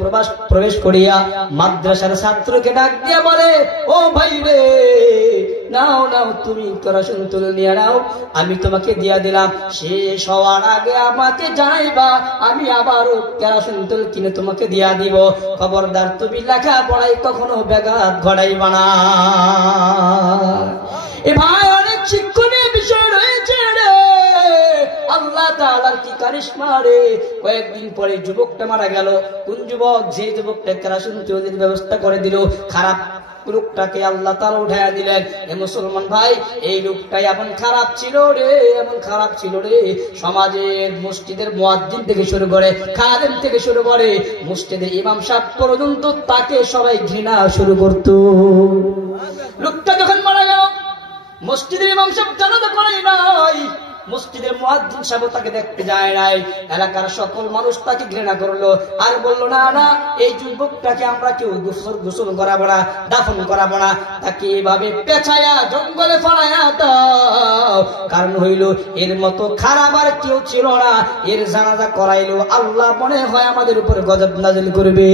প্রবেশ করিয়া মাদ্রাসার ছাত্রকে ডাক দিয়া বলে, ও ভাই রে, নাও নাও, তুমি কেরাসিন তুল নিয়ে নাও, আমি তোমাকে দিয়া দিলাম। শেষ হওয়ার আগে আমাকে জানাইবা, আমি আবারও কেরাসিন তুল কিনে তোমাকে দিয়া দিব। খবরদার, তুমি লেখা পড়াই কখনো ব্যাঘাত ঘটাইবা না। এ ভাই, অনেক শিক্ষণীয় বিষয় রয়েছে রে। আল্লাহ তাআলার কি কারিশমা রে। কয়েকদিন পরে যুবকটা মারা গেল। কোন যুবক? যে যুবকটা কেরাসিন তুলের ব্যবস্থা করে দিল, খারাপ লোকটাকে আল্লাহ তাআলা উঠাইয়া দিলেন। এ মুসলমান ভাই, এই লোকটাই এমন খারাপ ছিল রে, এমন খারাপ ছিল রে। সমাজের মসজিদের মুয়াজ্জিন থেকে শুরু করে, খাদেম থেকে শুরু করে, মসজিদের ইমাম সাহেব পর্যন্ত তাকে সবাই ঘৃণা শুরু করত। লোকটা যখন মারা গেল, মসজিদের ইমাম সাহেব জানাজা করাই নাই, মসজিদের মুয়াজ্জিন সাহেব তাকে দেখতে যায় নাই। এলাকার সকল মানুষ তাকে ঘৃণা করলো আর বললো, না না, এই যুবকটাকে আমরা কেউ গোসল করাবো না, দাফন করাবো না, তাকে এভাবে পেছায়া জঙ্গলে ফালাইয়া দাও। কারণ হইল, এর মতো খারাপ আর কেউ ছিল না, এর জানাজা করাইলো আল্লাহ মনে হয় আমাদের উপর গজব নাযিল করবে।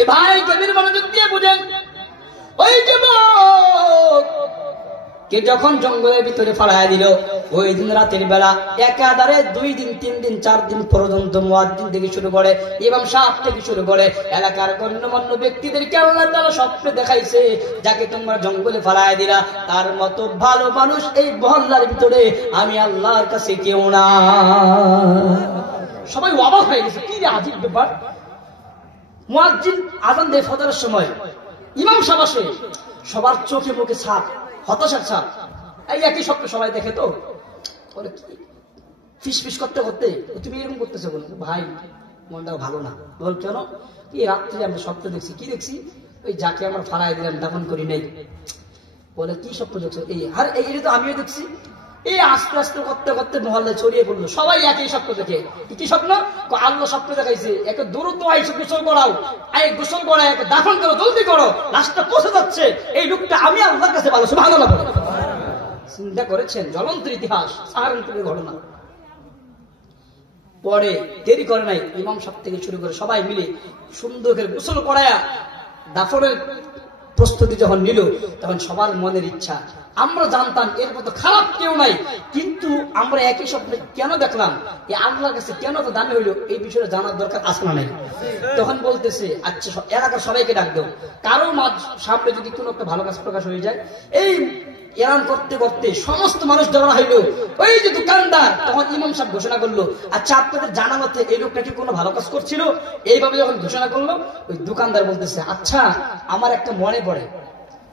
এ ভাই, গভীর মনোযোগ দিয়ে বুঝেন, ওই যুবক কে যখন জঙ্গলের ভিতরে ফালাইয়া দিল, ওই দিন রাতের বেলা একাধারে 2 দিন 3 দিন 4 দিন পর্যন্ত মুয়াজ্জিন থেকে শুরু করে, ইমাম সাহেব থেকে শুরু করে, এলাকার গণ্যমান্য ব্যক্তিদেরকে আল্লাহ তাআলা স্বপ্নে দেখাইছে, যাকে তোমরা জঙ্গলে ফালাইয়া দিলা, তার মতো ভালো মানুষ এই মহল্লার ভিতরে আমি আল্লাহর কাছে কেউ না। সবাই অবাক হয়ে গেছে, কি রে আজীব ব্যাপার। মুয়াজ্জিন আযান দেয় ফজরের সময়, ইমাম সাহেব আসে, সবার চোখে মুখে ছাপ, হতাশার ছাপ। এই একই স্বপ্ন সবাই দেখে তো, ফিস ফিস করতে করতে, তুমি এরকম করতেছো বলে, ভাই মনটা ভালো না। বল কেন? এই রাত্রে আমরা স্বপ্ন দেখছি। কি দেখছি? ওই যাকে আমরা ফালায় দিলাম, দাফন করি নাই। বলে কি স্বপ্ন দেখছো? এই আর এটা তো আমিও দেখছি। এই আস্তে আস্তে করতে করতে মহল্লায় ছড়িয়ে পড়লো, সবাই একই স্বপ্ন দেখে। কি স্বপ্ন? আল্লাহ স্বপ্ন দেখাইছে, একে দ্রুত আইসে গোসল করাও, গোসল করা, একে দাফন করো, জলদি করো, লাশটা পৌঁছে যাচ্ছে। এই লোকটা আমি আল্লাহর কাছে ভালো, সুবহানাল্লাহ। চিন্তা করেছেন? জ্বলন্ত ইতিহাস, সাহারানপুরের ঘটনা। পরে দেরি করে নাই, ইমাম সাহেব থেকে শুরু করে সবাই মিলে সুন্দর করে গোসল করায়া দাফনের প্রস্তুতি যখন নিল, তখন সবার মনের ইচ্ছা, আমরা জানতাম এর মতো খারাপ কেউ নাই, কিন্তু কিন্তু আমরা একই স্বপ্নে কেন দেখলাম, এই আল্লাহর কাছে কেন তো দামি হইলো, এই বিষয়ে জানার দরকার আছে না নাই? তখন বলতেছে আচ্ছা এলাকার সবাইকে ডাক দাও, কারো সামনে যদি কোনো একটা ভালো কাজ প্রকাশ হয়ে যায়, এই এলান করতে করতে সমস্ত মানুষ জড়া হইলো। ওই যে দোকানদার, তখন ইমাম সাহেব ঘোষণা করলো, আচ্ছা আপনাদের জানা মতে এই লোকটা কি কোনো ভালো কাজ করছিল? এইভাবে যখন ঘোষণা করলো, ওই দোকানদার বলতেছে আচ্ছা আমার একটা মনে পড়ে।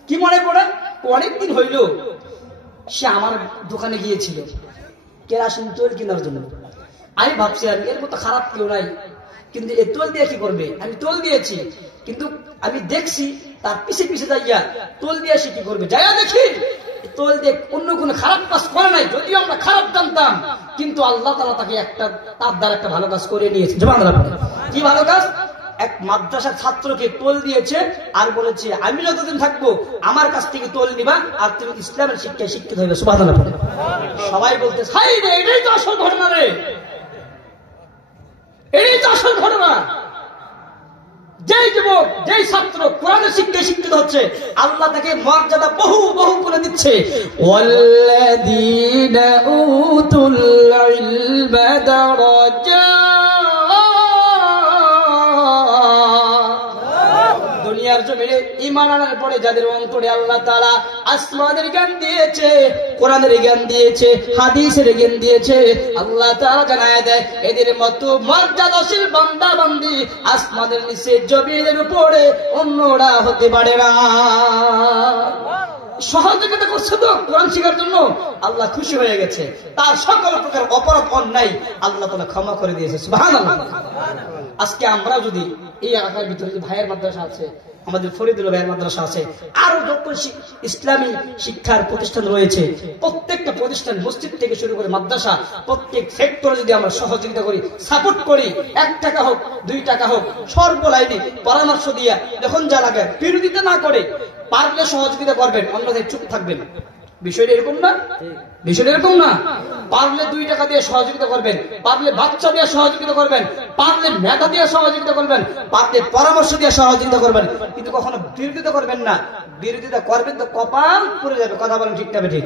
কি মনে পড়ে? অনেকদিন হইল সে আমার দোকানে গিয়েছিল কেরাসিন তেল কেনার জন্য। আমি ভাবছি আর এর মতো খারাপ কেউ নাই, কিন্তু এই তেল দিয়ে কি করবে? আমি তেল দিয়েছি, কিন্তু আমি দেখছি তার পিছে পিছে যাইয়া তেল দিয়ে সে কি করবে। যাইয়া দেখি তেল দিয়ে অন্য কোনো খারাপ কাজ করে নাই, যদিও আমরা খারাপ জানতাম, কিন্তু আল্লাহ তাআলা তাকে তার দ্বারা একটা ভালো কাজ করে নিয়েছে। কি ভালো কাজ? এক মাদ্রাসার ছাত্রকে তোল দিয়েছে আর বলেছে আমি যতদিন থাকবো আমার কাছ থেকে তোল নিবা আর তুমি ইসলামের শিক্ষায় শিক্ষিত হইবে। সুবহানাল্লাহ। সবাই বলতে হাই রে, এটাই তো আসল ঘটনা রে, এটাই তো আসল ঘটনা। যেই যুবক, যেই ছাত্র কোরআনের শিক্ষায় শিক্ষিত হচ্ছে, আল্লাহ তাকে মর্যাদা বহু বহু করে দিচ্ছে। ওয়াল্লাযীনা উতুল ইলমা দারাজাত, দুনিয়ার জমিনে ঈমান আনার পরে যাদের অন্তরে আল্লাহ তাআলা আসমানের জ্ঞান দিয়েছে, কোরআনের জ্ঞান দিয়েছে, হাদিসের জ্ঞান দিয়েছে, আল্লাহ তাআলা জানায় দেয় এদের মতো মর্যাদাশীল বান্দা বান্দি আসমানের নিচে জমিনের উপরে অন্যরা হতে পারে না। সহযোগিতা করছে তো কোরআন শিখার জন্য, আল্লাহ খুশি হয়ে গেছে, তার সকল প্রকার অপরাধ অন্যায় আল্লাহ তাআলা ক্ষমা করে দিয়েছে। সুবহানাল্লাহ। আজকে আমরা যদি এই এলাকার ভিতরে যে ভাইয়ের মাদ্রাসা আছে, আমাদের ফরিদুল ভাইয়ের মাদ্রাসা আছে, আরো যত ইসলামী শিক্ষার প্রতিষ্ঠান রয়েছে, প্রত্যেকটা প্রতিষ্ঠান মসজিদ থেকে শুরু করে মাদ্রাসা, প্রত্যেক সেক্টরে যদি আমরা সহযোগিতা করি, সাপোর্ট করি, 1 টাকা হোক 2 টাকা হোক, সর্বলাইনে পরামর্শ দিয়া যখন যা লাগে, বিরোধিতা না করে পারলে সহযোগিতা করবেন, অন্যথায় চুপ থাকবেন। বিষয়টা এরকম না? বিষয়টা এরকম না? পারলে 2 টাকা দিয়ে সহযোগিতা করবেন, পারলে বাচ্চা দিয়ে সহযোগিতা করবেন, পারলে মেধা দিয়ে সহযোগিতা করবেন, পারলে পরামর্শ দিয়ে সহযোগিতা করবেন, কিন্তু কখনো বিরোধিতা করবেন না। বিরোধিতা করবেন তো কপাল পুড়ে যাবে। কথা বলেন ঠিক না ঠিক?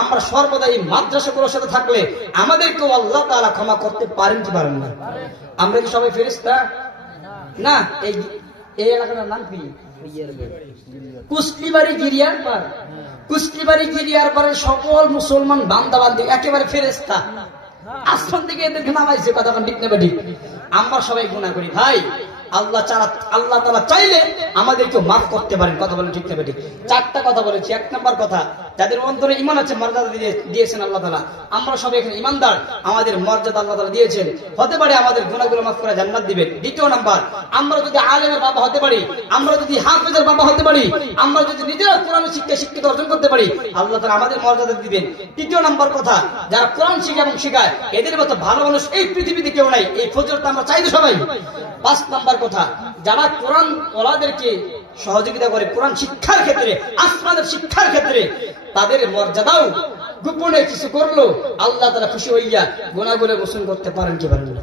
আমরা সর্বদা এই মাদ্রাসাগুলোর সাথে থাকলে আমাদেরকেও আল্লাহ তাআলা ক্ষমা করতে পারেন কি পারেন না? আমরা কি সবাই ফেরেশতা না? এই এলাকার নাম কি? কুস্তিবাড়ি গিরিয়ার পার। কুস্তিবাড়ি গিরিয়ার পারে সকল মুসলমান বান্দা বান্দি একেবারে ফেরেশতা, আসমান থেকে এদেরকে নামাইছে। কথা ঠিক না ঠিক? আমরা সবাই গুনাহ করি ভাই, আল্লাহ তাআলা চাইলে আমাদেরকে মাফ করতে পারেন। কথা বলেন ঠিক না ঠিক? 4টা কথা বলেছি। 1 নম্বর কথা, যাদের অন্তরে ঈমান আছে মর্যাদা দিয়েছেন আল্লাহ তাআলা। আমরা সবাই এখানে ঈমানদার, আমাদের মর্যাদা আল্লাহ তাআলা দিয়েছেন, হতে পারে আমাদের গুনাহগুলো মাফ করে জান্নাত দিবেন। 2 নম্বর, আমরা যদি আলেমের বাবা হতে পারি, আমরা যদি হাফেজের বাবা হতে পারি, আমরা যদি নিজেরা কোরআনের শিক্ষা অর্জন করতে পারি, আল্লাহ তাআলা আমাদের মর্যাদা দিবেন। 3 নম্বর কথা, যারা কোরআন শিখে এবং শেখায়, এদের মতো ভালো মানুষ এই পৃথিবীতে কেউ নাই। এই ফজিলত আমরা চাই সবাই। 5 নম্বর কথা, যারা কোরআন ওয়ালাদেরকে সহযোগিতা করে কোরআন শিক্ষার ক্ষেত্রে, আসমানের শিক্ষার ক্ষেত্রে, তাদের মর্যাদাও গোপনে কিছু করলো আল্লাহ তাআলা খুশি হইয়া গুনাহগুলো মোচন করতে পারেন কি পারেন না?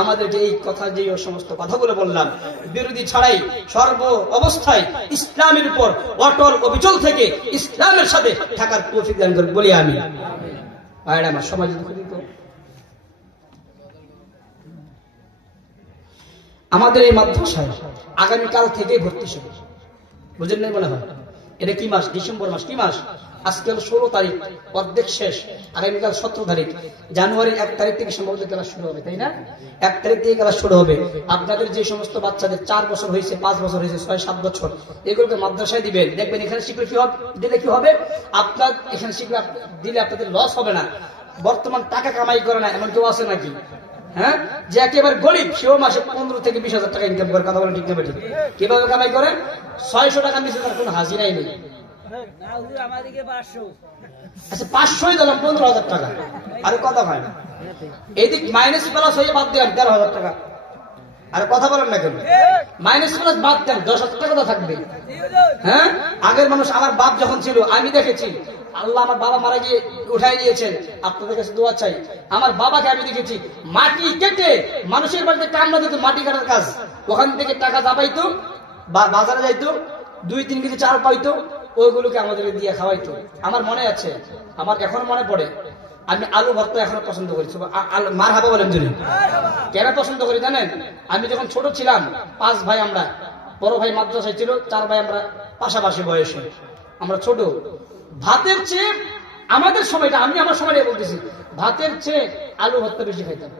আমাদেরকে এই কথা, যে সমস্ত কথাগুলো বললাম, বিরোধী ছাড়াই সর্ব অবস্থায় ইসলামের উপর অটল অবিচল থেকে ইসলামের সাথে থাকার তৌফিক দান করুন বলি আমি। আর আমার সমাজ আমাদের এই মাদ্রাসায় আগামীকাল থেকে ভর্তি শুরু। বুঝেন নাই মনে হয়? এটা কি মাস? ডিসেম্বর মাস। কি মাস? আজকে হলো 16 তারিখ, অর্ধেক শেষ। আগামীকাল 17 তারিখ, জানুয়ারির 1 তারিখ থেকে সম্ভবত ক্লাস শুরু হবে, তাই না? 1 তারিখ থেকে ক্লাস শুরু হবে। আপনাদের যে সমস্ত বাচ্চাদের 4 বছর হয়েছে, 5 বছর হয়েছে, 6-7 বছর, এগুলোকে মাদ্রাসায় দিবেন। দেখবেন এখানে শিখলে কি হবে, দিলে কি হবে, আপনার এখানে শিখলে দিলে আপনাদের লস হবে না। বর্তমান টাকা কামাই করে না এমন কেউ আছে নাকি? হ্যাঁ, যে একেবারে গরিব, সেও মাসে 15 থেকে 20,000 টাকা ইনকাম করে। কথা বলেন ঠিক না ঠিক? কিভাবে কামাই করে? 600 টাকা নিচে তার কোনো হাজিরাই নেই। আচ্ছা 500ই দিলাম, 15,000 টাকা। আরে কথা হয় না, এইদিক মাইনাস প্লাস হয়ে বাদ দিলাম 13,000 টাকা। আরে কথা বলেন না কেন? মাইনাস প্লাস বাদ দেন, 10,000 টাকা তো থাকবে। হ্যাঁ, আগের মানুষ, আমার বাপ যখন ছিল আমি দেখেছি, আল্লাহ আমার বাবা মারা গিয়ে উঠাই দিয়েছেন, আপনাদের কাছে দোয়া চাই। আমার বাবাকে আমি দেখেছি মাটি কেটে মানুষের বাড়িতে কামনা দিত, মাটি কাটার কাজ, ওখান থেকে টাকা দাবাইতো, বাজারে যাইতো, 2-3 কেজি চাল পাইতো, ওইগুলোকে আমাদের দিয়ে খাওয়াইতো। আমার মনে আছে, আমার এখন মনে পড়ে, আমি আলু ভর্তা এখনো পছন্দ করি, মারহাবা বলেন যদি। কেন পছন্দ করি জানেন? আমি যখন ছোট ছিলাম, 5 ভাই আমরা, বড় ভাই মাদ্রাসায় ছিল, 4 ভাই আমরা পাশাপাশি বয়সে, আমরা ছোট। ভাতের চেয়ে আমাদের সময়টা, আমি আমার সময়টা বলতেছি, ভাতের চেয়ে আলু ভর্তা বেশি খাইতাম।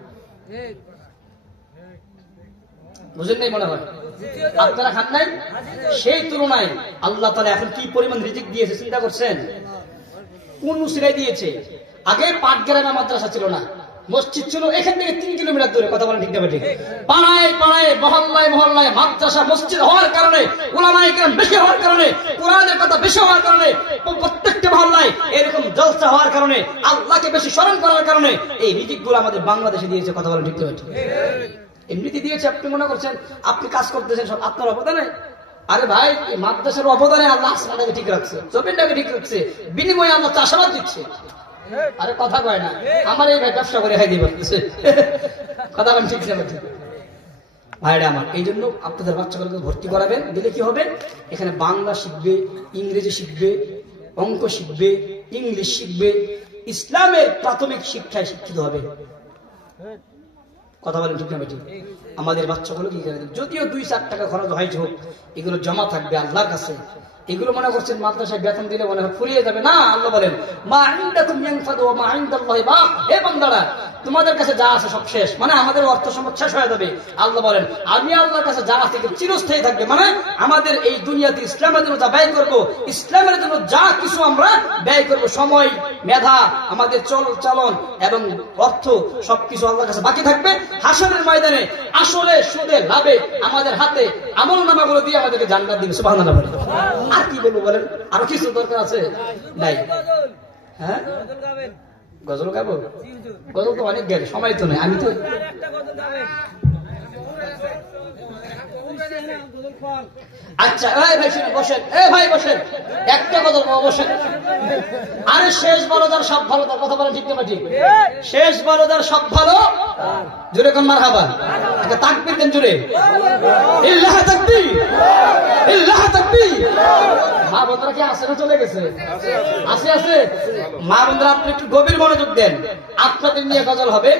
বুঝেন নাই মনে হয়? আপনারা খান নাই? সেই তুলনায় আল্লাহ তাআলা এখন কি পরিমাণ রিজিক দিয়েছে চিন্তা করছেন? কোন উসিলায় দিয়েছে? আগে পাটগ্রামে মাদ্রাসা ছিল না, মসজিদ ছিল এখান থেকে 3 কিলোমিটার দূরে। কথা বলেন ঠিক না ঠিক? পাড়ায় পাড়ায় মহল্লায় মহল্লায় মাদ্রাসা মসজিদ হওয়ার কারণে, উলামায়ে কেরাম বেশি হওয়ার কারণে, কোরআনের কথা বেশি হওয়ার কারণে, প্রত্যেকটা মহল্লায় এরকম জলসা হওয়ার কারণে, আল্লাহকে বেশি স্মরণ করার কারণে এই রিজিকগুলো আমাদের বাংলাদেশে দিয়েছে। কথা বলেন ঠিক না ঠিক? এমনিতে দিয়েছে। আপনি মনে করছেন আপনি কাজ করতেছেন সব আপনার অবদানে? আরে ভাই, এই মাদ্রাসার অবদানে আল্লাহ আসমানটাকে ঠিক রাখছে, জমিনটাকে ঠিক রাখছে, বিনিময়ে আল্লাহ চাষাবাদ দিচ্ছে। আরে কথা কয় না, আমার এই ভাই ব্যবসা করে খাই দিয়ে পারতেছে। কথা বলেন ঠিক না ঠিক? ভাইরা আমার, এই জন্য আপনাদের বাচ্চাগুলোকে ভর্তি করাবেন। দিলে কি হবে? এখানে বাংলা শিখবে, ইংরেজি শিখবে, অঙ্ক শিখবে, ইংলিশ শিখবে, ইসলামের প্রাথমিক শিক্ষায় শিক্ষিত হবে। কথা বলেন ঠিক না ঠিক? আমাদের বাচ্চাগুলো কি করে, যদিও 2-4 টাকা খরচ হয় হোক, এগুলো জমা থাকবে আল্লাহর কাছে। এগুলো মনে করছেন মাদ্রাসায় বেতন দিলে মনে হয় ফুরিয়ে যাবে না। আল্লাহ বলেন, মা ইনদাকুম ইয়ানফাদু ওয়া মা ইনদাল্লাহি বাক। হে বান্দারা, তোমাদের কাছে যা আছে সব শেষ, মানে আমাদের অর্থ সম্পদ শেষ হয়ে যাবে। আল্লাহ বলেন, আমি আল্লাহর কাছে যা আছে চিরস্থায়ী থাকবে। মানে আমাদের এই দুনিয়াতে ইসলামের জন্য যা ব্যয় করব, ইসলামের জন্য যা কিছু আমরা ব্যয় করব, সময়, মেধা, আমাদের চলন এবং অর্থ, সবকিছু আল্লাহর কাছে বাকি থাকবে। হাসরের ময়দানে আসলে সুদে লাভে আমাদের হাতে আমলনামাগুলো দিয়ে আমাদেরকে জান্নাত দিবে। সুবহানাল্লাহ। আর কি বলবো বলেন? আরো কিছু দরকার আছে? নাই। হ্যাঁ, গজল গাবো? গজল তো অনেক গেলে, সময় তো নেই। আমি তো আচ্ছা, এই ভাই শুনে বসেন, এই ভাই বসেন, একটা গজল বসেন। আরে শেষ বলদার সব ভালো, তার কথা বলেন ঠিক না ঠিক? শেষ বলদার সব ভালো, জোরে কোন মারহাবা, একটা তাকবীর দেন জোরে, ইল্লাহ তাকবীর, ইল্লাহ তাকবীর। মা বোনরা কি আসে না চলে গেছে? আছে আছে। মা বোনরা আপনি একটু গভীর মনোযোগ দেন, আপনাদের নিয়ে গজল হবে,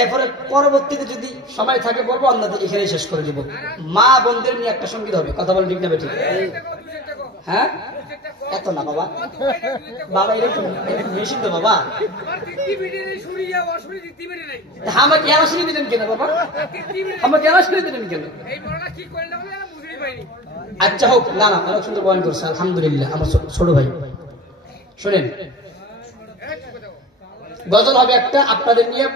এরপরে পরবর্তীতে যদি সময় থাকে বলবো, অন্যদের এখানেই শেষ করে দিব। মা বোনদের নিয়ে একটা সঙ্গীত হবে। কথা বলেন ঠিক না ঠিক? হ্যাঁ, এত না বাবা, বাবা এরকম মেশিন তো বাবা। আমাকে কেন শুনে দিলেন কেন বাবা? আমাকে কেন শুনে দিলেন কেন? আচ্ছা হোক, না না, অনেক সুন্দর বয়ান করছে, আলহামদুলিল্লাহ। আমার ছোট ভাই শোনেন, গজল হবে একটা আপনাদের নিয়ে,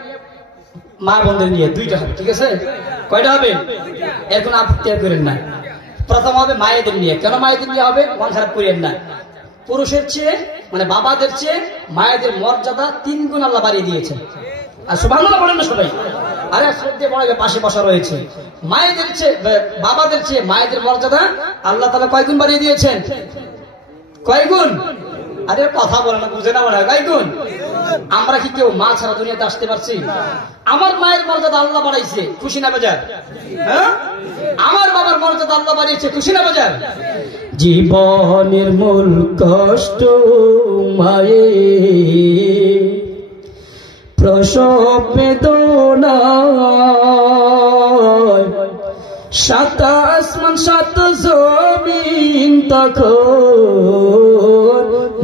মা বোনদের নিয়ে, 2টা হবে, ঠিক আছে? কয়টা হবে? এখন আপত্তি করেন না। প্রথম হবে মায়েদের নিয়ে। কেন মায়েদের নিয়ে হবে? মন খারাপ করেন না। পুরুষের চেয়ে, মানে বাবাদের চেয়ে মায়েদের মর্যাদা 3 গুণ আল্লাহ বাড়িয়ে দিয়েছে। আর সুবহানাল্লাহ বলেন না সবাই? আরে শ্রদ্ধে বড় পাশে বসা রয়েছে। মায়েদের চেয়ে, বাবাদের চেয়ে মায়েদের মর্যাদা আল্লাহ তাআলা কয় গুণ বাড়িয়ে দিয়েছেন? কয় গুণ? আরে কথা বলে না, বুঝে না মনে হয়। কয় গুণ? আমরা কি কেউ মা ছাড়া দুনিয়াতে আসতে পারছি? আমার মায়ের মর্যাদা আল্লাহ বাড়াইছে, খুশি না বেজার? হ্যাঁ, আমার বাবার মর্যাদা আল্লাহ বাড়িয়েছে, খুশি না বেজার? জীবনের মূল কষ্ট মায়ের, প্রসব বেদনা, 7 আসমান 7 জমিন তখন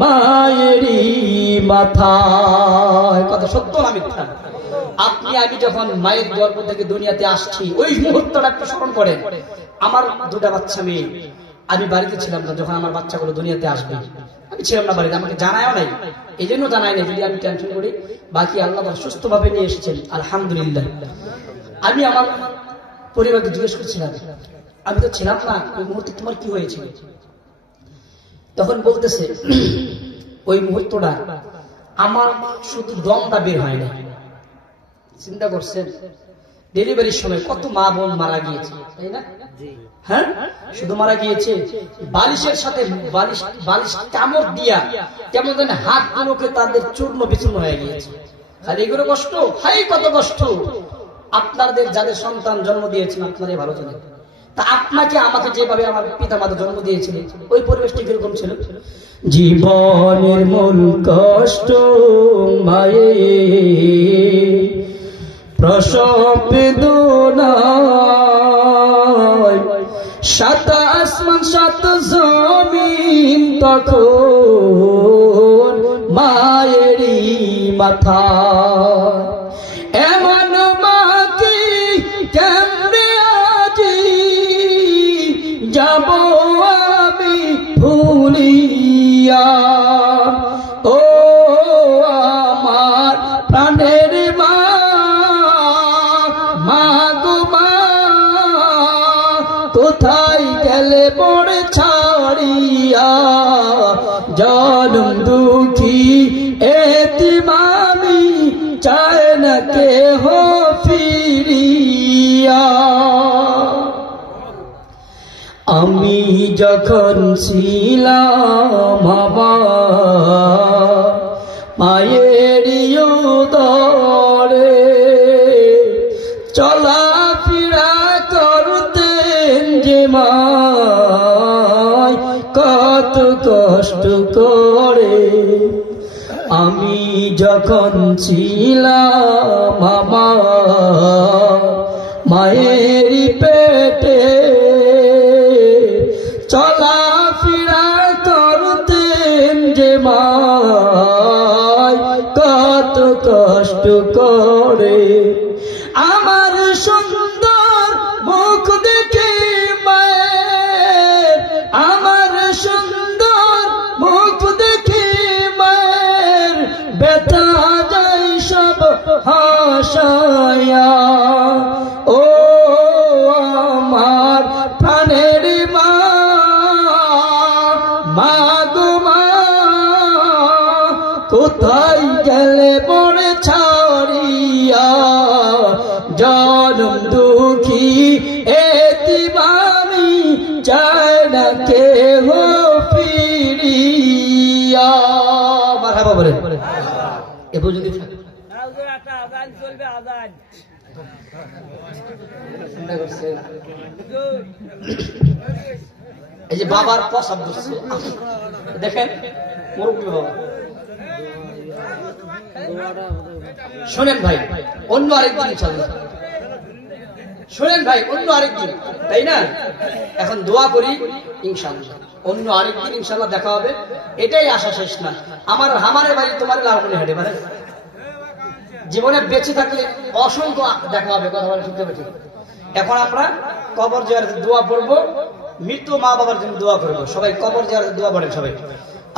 মায়েরই মাথায়। কথা সত্য না মিথ্যা? আপনি আমি যখন মায়ের গর্ভ থেকে দুনিয়াতে আসছি, ওই মুহূর্তটা একটু স্মরণ করেন। আমার 2টা বাচ্চা মেয়ে, আমি বাড়িতে ছিলাম না যখন আমার বাচ্চাগুলো দুনিয়াতে আসবে। আমি ছিলাম না বাড়িতে, আমাকে জানায়ও নাই, এই জন্য জানাই নাই যদি আমি টেনশন করি। বাকি আল্লাহ সুস্থ ভাবে নিয়ে এসেছেন, আলহামদুলিল্লাহ। আমি আমার পরিবারকে জিজ্ঞেস করছিলাম, আমি তো ছিলাম না ওই মুহূর্তে, তোমার কি হয়েছিল? তখন বলতেছে, ওই মুহূর্তটা আমার শুধু দমটা বের হয় না। চিন্তা করছেন, ডেলিভারির সময় কত মা বোন মারা গিয়েছে, তাই না? হ্যাঁ, শুধু মারা গিয়েছে, বালিশের সাথে বালিশ কামড় দিয়া কেমন যেন হাত গুলোকে তাদের চূর্ণ বিচূর্ণ হয়ে গিয়েছে। আর এগুলো কষ্ট, হাই কত কষ্ট। আপনাদের যাদের সন্তান জন্ম দিয়েছেন আপনারাই ভালো জানেন। তা আপনাকে আমাকে যেভাবে আমার পিতা মাতা জন্ম দিয়েছিলেন ওই পরিবেশটি কিরকম ছিল? জীবনের মূল কষ্ট মায়ে প্রসব বেদনায়, সাত আসমান সাত জমিন তখন মায়েরই মাথা। এমন মাকে কেমনে আজি যাব আমি ভুলিয়া, ও আমার প্রাণের মা, মা গো মা, কোথায় গেলে পড়ে ছাড়িয়া, জনম দুঃখী এতিম আমি, চায় না কেহ ফিরিয়া। আমি যখন ছিলাম আমার মায়েরই উদরে, চলাফেরা করতেন যে মায় কত কষ্ট করে। আমি যখন ছিলাম আমার মায়েরই পেটে, চলাফেরা করতেন যে মায় কত কষ্ট করে। আমার সুন্দর মুখ দেখে মায়ের, আমার সুন্দর মুখ দেখে মায়ের ব্যথা যায় সব হাসায়া, ও আমার প্রাণের মা, মা গো মা, কোথায় গেলে পড়ে ছাড়িয়া, জনম দুঃখী এতিম আমি, চায় না কেহ ফিরিয়া। মারহাবা বলেন। এ বুঝলি এই যে বাবার প্রসাদ দিচ্ছে দেখেন, মুরব্বী বাবা। শোনেন ভাই, অন্য আরেকদিন ইনশাআল্লাহ, শোনেন ভাই, অন্য আরেকদিন, তাই না? এখন দোয়া করি ইনশাআল্লাহ, অন্য আরেকদিন ইনশাআল্লাহ দেখা হবে। এটাই আশা শেষ না। আমার হামারে ভাই তোমার লালমনি হাটে মানে জীবনে বেঁচে থাকলে অসংখ্য দেখা হবে, কথা বলে শুনতে পেয়েছি। এখন আমরা কবর জিয়ারতের দোয়া পড়বো, মৃত্যু মা বাবার জন্য দোয়া করবো। সবাই কবর জিয়ারতের দোয়া পড়েন সবাই।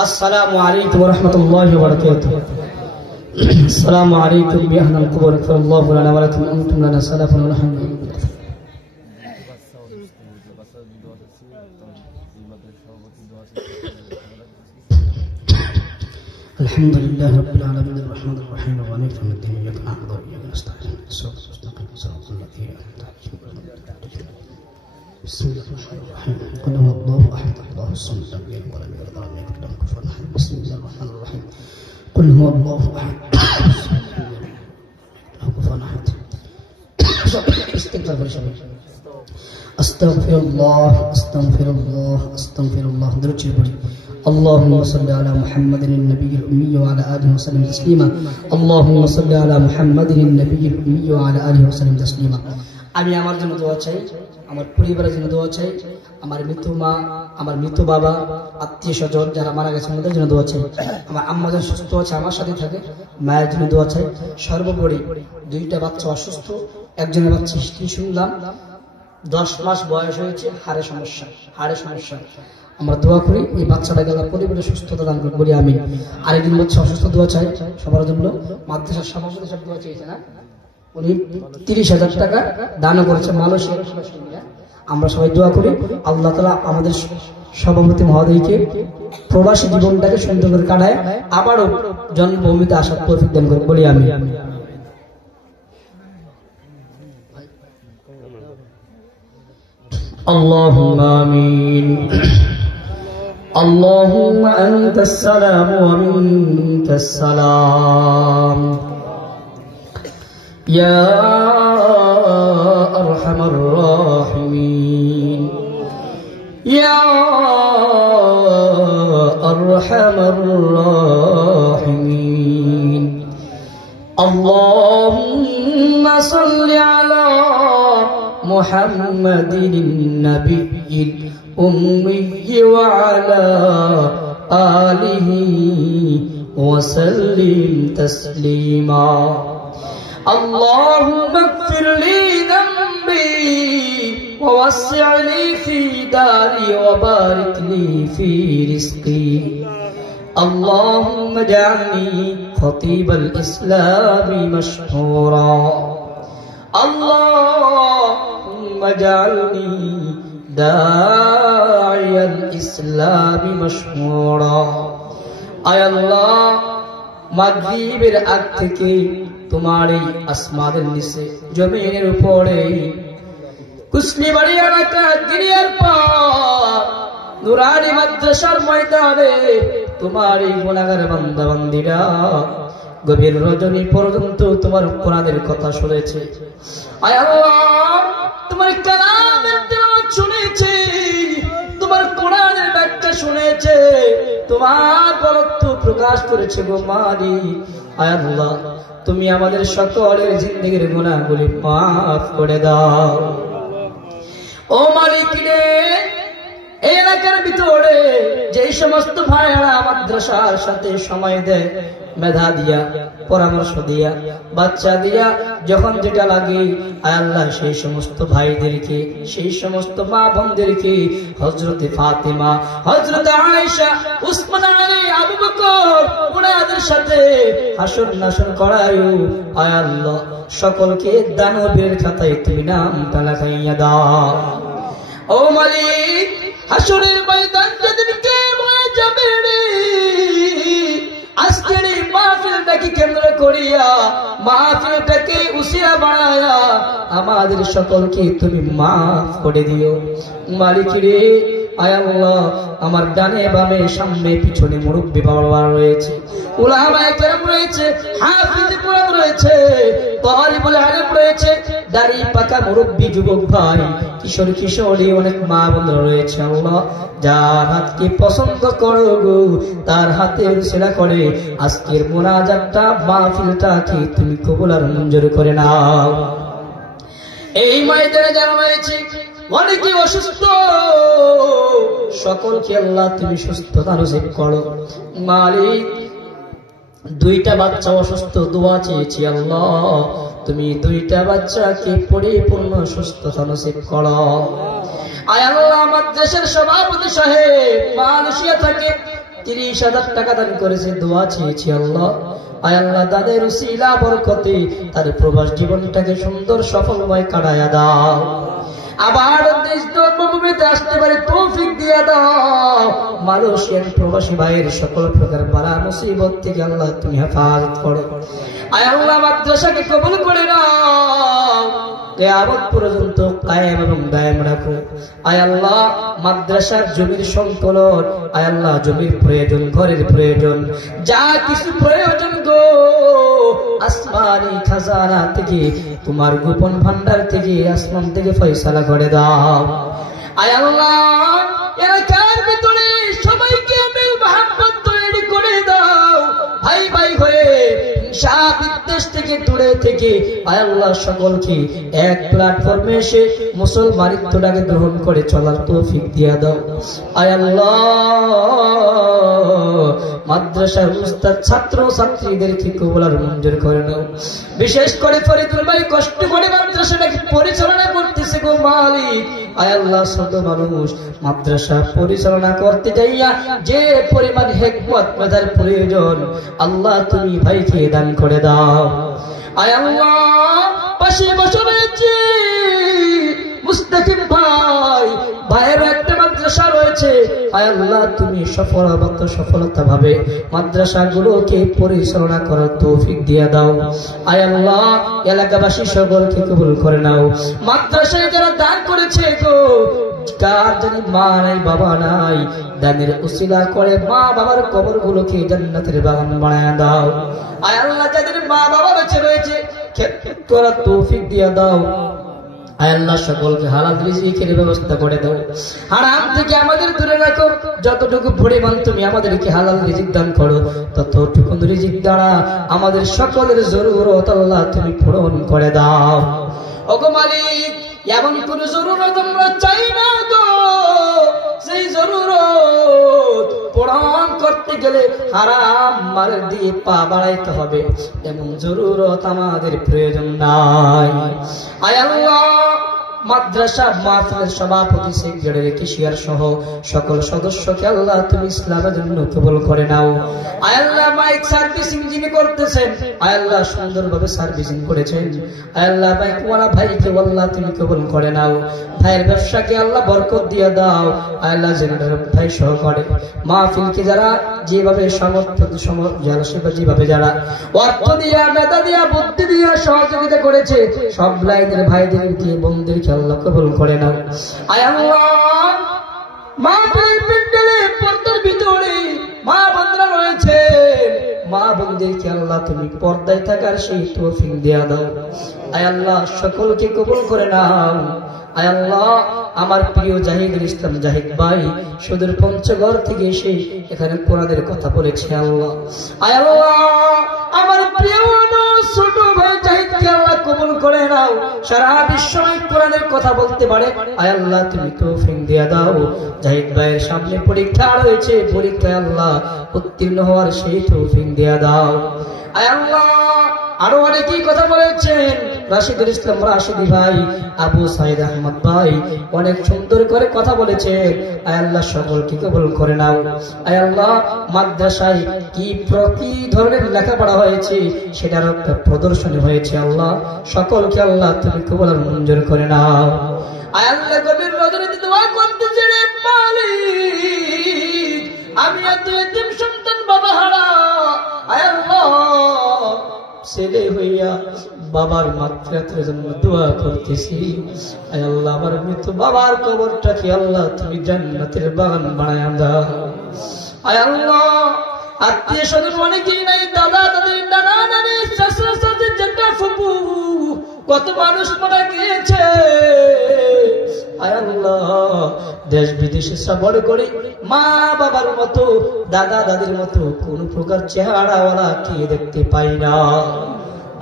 আসসালামু আলাইকুম ওয়া রাহমাতুল্লাহি ওয়া বারাকাতুহু। আসসালামু আলাইকুম বিয়া আহলাল কুবুর, আল্লাহু লানা ওয়া লাকুম আনতুম লানা সালাফুন ওয়া আলহামদুলিল্লাহ। الحمد لله رب العالمين الرحمن الرحيم مالك يوم الدين إياك نعبد وإياك نستعين الصراط المستقيم صراط الذين أنعمت عليهم غير المغضوب عليهم. بسم الله الرحمن الرحيم. قل هو الله أحد الله الصمد لم يلد ولم يولد ولم يكن له كفوا أحد. بسم الله الرحمن الرحيم. قل هو الله أحد له كفوا أحد. استغفر أستغفر الله أستغفر الله أستغفر الله. درجة بڑی. اللهم صل على محمد النبي الأمي وعلى آله وسلم تسليما. اللهم صل على محمد النبي الأمي وعلى آله وسلم تسليما. আমি আমার জন্য দোয়া চাই, আমার পরিবারের জন্য দোয়া চাই, আমার মৃত্যু মা, আমার মৃত্যু বাবা, আত্মীয় স্বজন যারা মারা গেছে ওদের জন্য দোয়া চাই। আমার আম্মা যারা সুস্থ আছে আমার সাথে থাকে, মায়ের জন্য দোয়া চাই। সর্বোপরি দুইটা বাচ্চা অসুস্থ, একজনের বাচ্চা কি শুনলাম 10 মাস বয়স হয়েছে, হাড়ের সমস্যা। আমরা দোয়া করি এই বাচ্চাটাকে আল্লাহ পরিবারের সুস্থতা দান করুন বলি আমিন। আরেকজন বাচ্চা অসুস্থ, দোয়া চাই সবার জন্য। মাদ্রাসার সভাপতি সব দোয়া চাইছে না, উনি 30,000 টাকা দান করেছে মালয়েশিয়ার। আমরা সবাই দোয়া করি আল্লাহ তাআলা আমাদের সভাপতি মহোদয়কে প্রবাসী জীবনটাকে সুন্দর করে কাটায় আবারও জন্মভূমিতে আসার তৌফিক দান করুন বলি আমিন। اللهم آمين. اللهم أنت السلام ومنك السلام يا أرحم الراحمين. يا أرحم الراحمين اللهم صل على محمد النبي الأمي وعلى آله وسلم تسليما اللهم اغفر لي ذنبي ووسع لي في داري وبارك لي في رزقي اللهم اجعلني خطيب الإسلام مشهورا اللهم اجعلني داعي الإسلام مشهورا আয় আল্লাহ মাগরিবের আগ থেকে তোমার এই আসমানের নিচে জমিনের উপরে কুসলিবাড়ি এলাকা গিরিয়ার পার নুরানি মাদ্রাসার ময়দানে তোমার এই গুনাহগার বান্দা বান্দীরা গভীর রজনী পর্যন্ত তোমার কোরআনের কথা শুনেছে আয় আল্লাহ তোমার কালামের তেলাওয়াত শুনেছে তোমার কোরআনের ব্যাখ্যা শুনেছে তোমার বরত্ব প্রকাশ করেছে গো মালিক আয় আল্লাহ তুমি আমাদের সকলের জিন্দেগির গুনাহগুলি মাফ করে দাও ও মালিক রে এই এলাকার ভিতরে যেই সমস্ত ভাইয়েরা মাদ্রাসার সাথে সময় দেয় মেধা দিয়া পরামর্শ দিয়া বাচ্চা দিয়া যখন যেটা লাগে আয় আল্লাহ সেই সমস্ত ভাইদেরকে সেই সমস্ত মা বোনদেরকে হযরতে ফাতেমা হযরতে আয়েশা উসমান আলী আবু বকর ওনাদের সাথে হাসর নাসর করায়ো আয় আল্লাহ সকলকে দানবের খাতায় তুমি নামটা লাগাইয়া দাও ও মালিক হাসরের ময়দান যেদিনকে হয়ে যাবে রে আজকের এই মাহফিলটাকে কেন্দ্র করিয়া মাহফিলটাকে উসিলা বানায়া আমাদের সকলকে তুমি মাফ করে দিও মালিক রে আয় আল্লাহ আমার ডানে বামে সামনে পিছনে মুরব্বি বাবা রয়েছে উলামায়ে কেরাম রয়েছে হাফিজ কোরআন রয়েছে তালিবুল ইলম রয়েছে দাড়ি পাকা মুরব্বি যুবক ভাই কিশোর কিশোরী অনেক মা বোনরা রয়েছে আল্লাহ যার হাতকে পছন্দ করো গো তার হাতে উসিলা করে আজকের মুনাজাতটা মাহফিলটাকে তুমি কবুল আর মঞ্জুর করে নাও এই ময়দানে যারা রয়েছে অনেকে অসুস্থ সকলকে আল্লাহ তুমি সুস্থতা নসিব করো মালিক দুইটা বাচ্চা অসুস্থ দোয়া চেয়েছি আল্লাহ তুমি দুইটা বাচ্চাকে পরিপূর্ণ সুস্থতা নসিব করো আয় আল্লাহ আমার দেশের সভাপতি সাহেব মালয়েশিয়া থেকে 30,000 টাকা দান করেছে দোয়া চেয়েছি আল্লাহ আয় আল্লাহ তাদের উসিলা বরকতে তার প্রবাস জীবনটাকে সুন্দর সফলময় কাটায়া দাও আবার দেশ ধর্মভূমিতে আসতে পারে তৌফিক দিয়ে দাও মালয়েশিয়ান প্রবাসী ভাইয়ের সকল প্রকার বালা মুসিবত থেকে আল্লাহ তুমি হেফাজত করো আয় আল্লাহ মাদ্রাসাকে কবুল করে নাও কিয়ামত পর্যন্ত কায়েম এবং দায়েম রাখো আয় আল্লাহ মাদ্রাসার জমির সংকলন আয় আল্লাহ জমির প্রয়োজন ঘরের প্রয়োজন যা কিছু প্রয়োজন গো আসমানি খাজানা থেকে তোমার গোপন ভান্ডার থেকে আসমান থেকে ফয়সালা করে দাও আয় আল্লাহ এলাকার ভিতরে সবাইকে মিল মহব্বত তৈরি করে দাও ভাই ভাই হয়ে হিংসা বিদ্বেষ থেকে দূরে থেকে আয় আল্লাহ সকলকে এক প্ল্যাটফর্মে এসে মুসলমানিত্বটাকে গ্রহণ করে চলার তৌফিক দিয়ে দাও আয় আল্লাহ মাদ্রাসার উস্তাদ ছাত্র ছাত্রীদেরকে কবুল আর মঞ্জুর করে নাও বিশেষ করে ফরিদুল ভাই কষ্ট করে মাদ্রাসাটাকে পরিচালনা করতেছে গো মালিক আয় আল্লাহ ছোট মানুষ মাদ্রাসা পরিচালনা করতে যাইয়া যে পরিমাণ হিকমত মেধার প্রয়োজন আল্লাহ তুমি ভাইকে দান করে দাও আয় আল্লাহ পাশে বসে রয়েছে মুস্তাকিম ভাই ভাইয়ের একটা মাদ্রাসা রয়েছে আয় আল্লাহ তুমি সফলতা ভাবে মাদ্রাসাগুলোকে পরিচালনা করার তৌফিক দিয়ে দাও আয় আল্লাহ এলাকাবাসী সকলকে কবুল করে নাও মাদ্রাসায় যারা দান করেছে গো কার জানি মা নাই বাবা নাই দানের উসিলা করে মা বাবার কবরগুলোকে জান্নাতের বাগান বানায় দাও আয় আল্লাহ যাদের মা বাবা বেঁচে রয়েছে করার তৌফিক দিয়ে দাও আয় আল্লাহ সকলকে হালাল রিজিকের ব্যবস্থা করে দাও, হারাম থেকে আমাদের দূরে রাখো। যতটুকু পরিমাণ তুমি আমাদেরকে হালাল রিজিক দান করো, ততটুকু রিজিক দ্বারা আমাদের সকলের জরুরত আল্লাহ তুমি পূরণ করে দাও। ওগো মালিক, এমন কোন জরুরত আমরা চাই না গো, সেই জরুরত পূরণ করতে গেলে হারাম মাল দিয়ে পা বাড়াইতে হবে, এমন জরুরত আমাদের প্রয়োজন নাই। আয় আল্লাহ, মাদ্রাসা মাহফিলের সভাপতি, সেক্রেটারি, কেশিয়ার সহ সকল সদস্যকে আল্লাহ তুমি ইসলামের জন্য কবুল করে নাও। আয় আল্লাহ, মাইক সার্ভিসিং যিনি করতেছেন, আয় আল্লাহ সুন্দরভাবে সার্ভিসিং করেছেন, আয় আল্লাহ মাইকওয়ালা ভাইকে আল্লাহ তুমি কবুল করে নাও। ভাইয়ের ব্যবসাকে আল্লাহ বরকত দিয়ে দাও। আয় আল্লাহ, জেনারেল ভাই সহ করে মাহফিলকে যারা যেভাবে সামর্থ্য যেভাবে যারা অর্থ দিয়া, মেধা দিয়া, বুদ্ধি দিয়া সহযোগিতা করেছে, সব লাইনের ভাইদেরকে বোনদেরকে আল্লাহ কবুল করে নাও। আয় আল্লাহ, মাহফিলের প্যান্ডেলে পর্দার ভিতরে মা বোনরা রয়েছে, মা বোনদেরকে আল্লাহ তুমি পর্দায় থাকার সেই তৌফিক দিয়া দাও। আয় আল্লাহ, সকলকে কবুল করে নাও। আয় আল্লাহ, আমার প্রিয় জাহিদুল ইসলাম জাহিদ ভাই সুদূর পঞ্চগড় থেকে এসে এখানে কোরআনের কথা বলেছে আল্লাহ। আয় আল্লাহ, আমার প্রিয় ছোট ভাই জাহিদকে আল্লাহ কবুল করে নাও, সারা বিশ্বময় কোরআনের কথা বলতে পারে। আয় আল্লাহ, তুমি তৌফিক দিয়ে দাও। জাহিদ ভাইয়ের সামনে পরীক্ষা রয়েছে, পরীক্ষায় আল্লাহ উত্তীর্ণ হওয়ার সেই তৌফিক দিয়ে দাও। আয় আল্লাহ, আরো অনেকেই কথা বলেছেন, রাশিদুল ইসলাম রাশিদি ভাই, আবু সাইদ আহমদ ভাই অনেক সুন্দর করে কথা বলেছেন। আয় আল্লাহ, সকলকে কবুল করে নাও। আয় আল্লাহ, মাদ্রাসায় কি ধরনের লেখাপড়া হয়েছে সেটার একটা প্রদর্শনী হয়েছে, আল্লাহ সকলকে আল্লাহ তুমি কবুল আর মঞ্জুর করে নাও। আয় আল্লাহ, গভীর রজনীতে দোয়া করতেছি, রে মালিক, আমি এত এতিম সন্তান বাবা হারা, আয় আল্লাহ ছেলে হইয়া বাবার মাতৃত্বের জন্য দোয়া করতেছি। আয় আল্লাহ, আমার মৃত বাবার কবরটাকে আল্লাহ তুমি জান্নাতের বাগান বানায়া দাও। আয় আল্লাহ, আত্মীয় স্বজন অনেকেই নাই, দাদা দাদি, নানা নানি, চাচা চাচি, জেঠা ফুপু, কত মানুষ মারা গিয়েছে। আয় আল্লাহ, দেশ বিদেশে সফর করে মা বাবার মতো, দাদা দাদির মতো কোন প্রকার চেহারাওয়ালা কে দেখতে পাই না।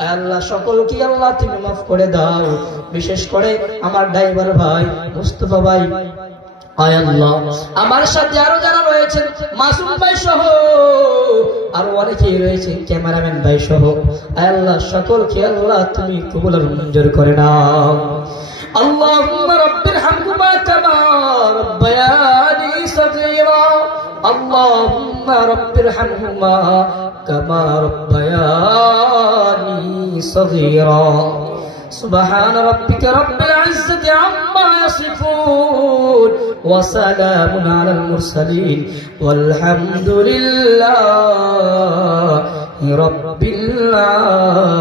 আয় আল্লাহ, সকলকে আল্লাহ তুমি মাফ করে দাও, বিশেষ করে আমার ড্রাইভার ভাই মুস্তফা ভাই। আয় আল্লাহ, আমার সাথে আরো যারা রয়েছেন, মাসুম ভাই সহ আরো অনেকেই রয়েছে, ক্যামেরাম্যান ভাই সহ, আয় আল্লাহ সকলকে আল্লাহ তুমি কবুল আর মঞ্জুর করে নাও। اللهم رب ارحمهما كما ربياني صغيرا، اللهم رب ارحمهما كما ربياني صغيرا، سبحان ربك رب العزة عما يصفون، وسلام على المرسلين، والحمد لله رب العالمين।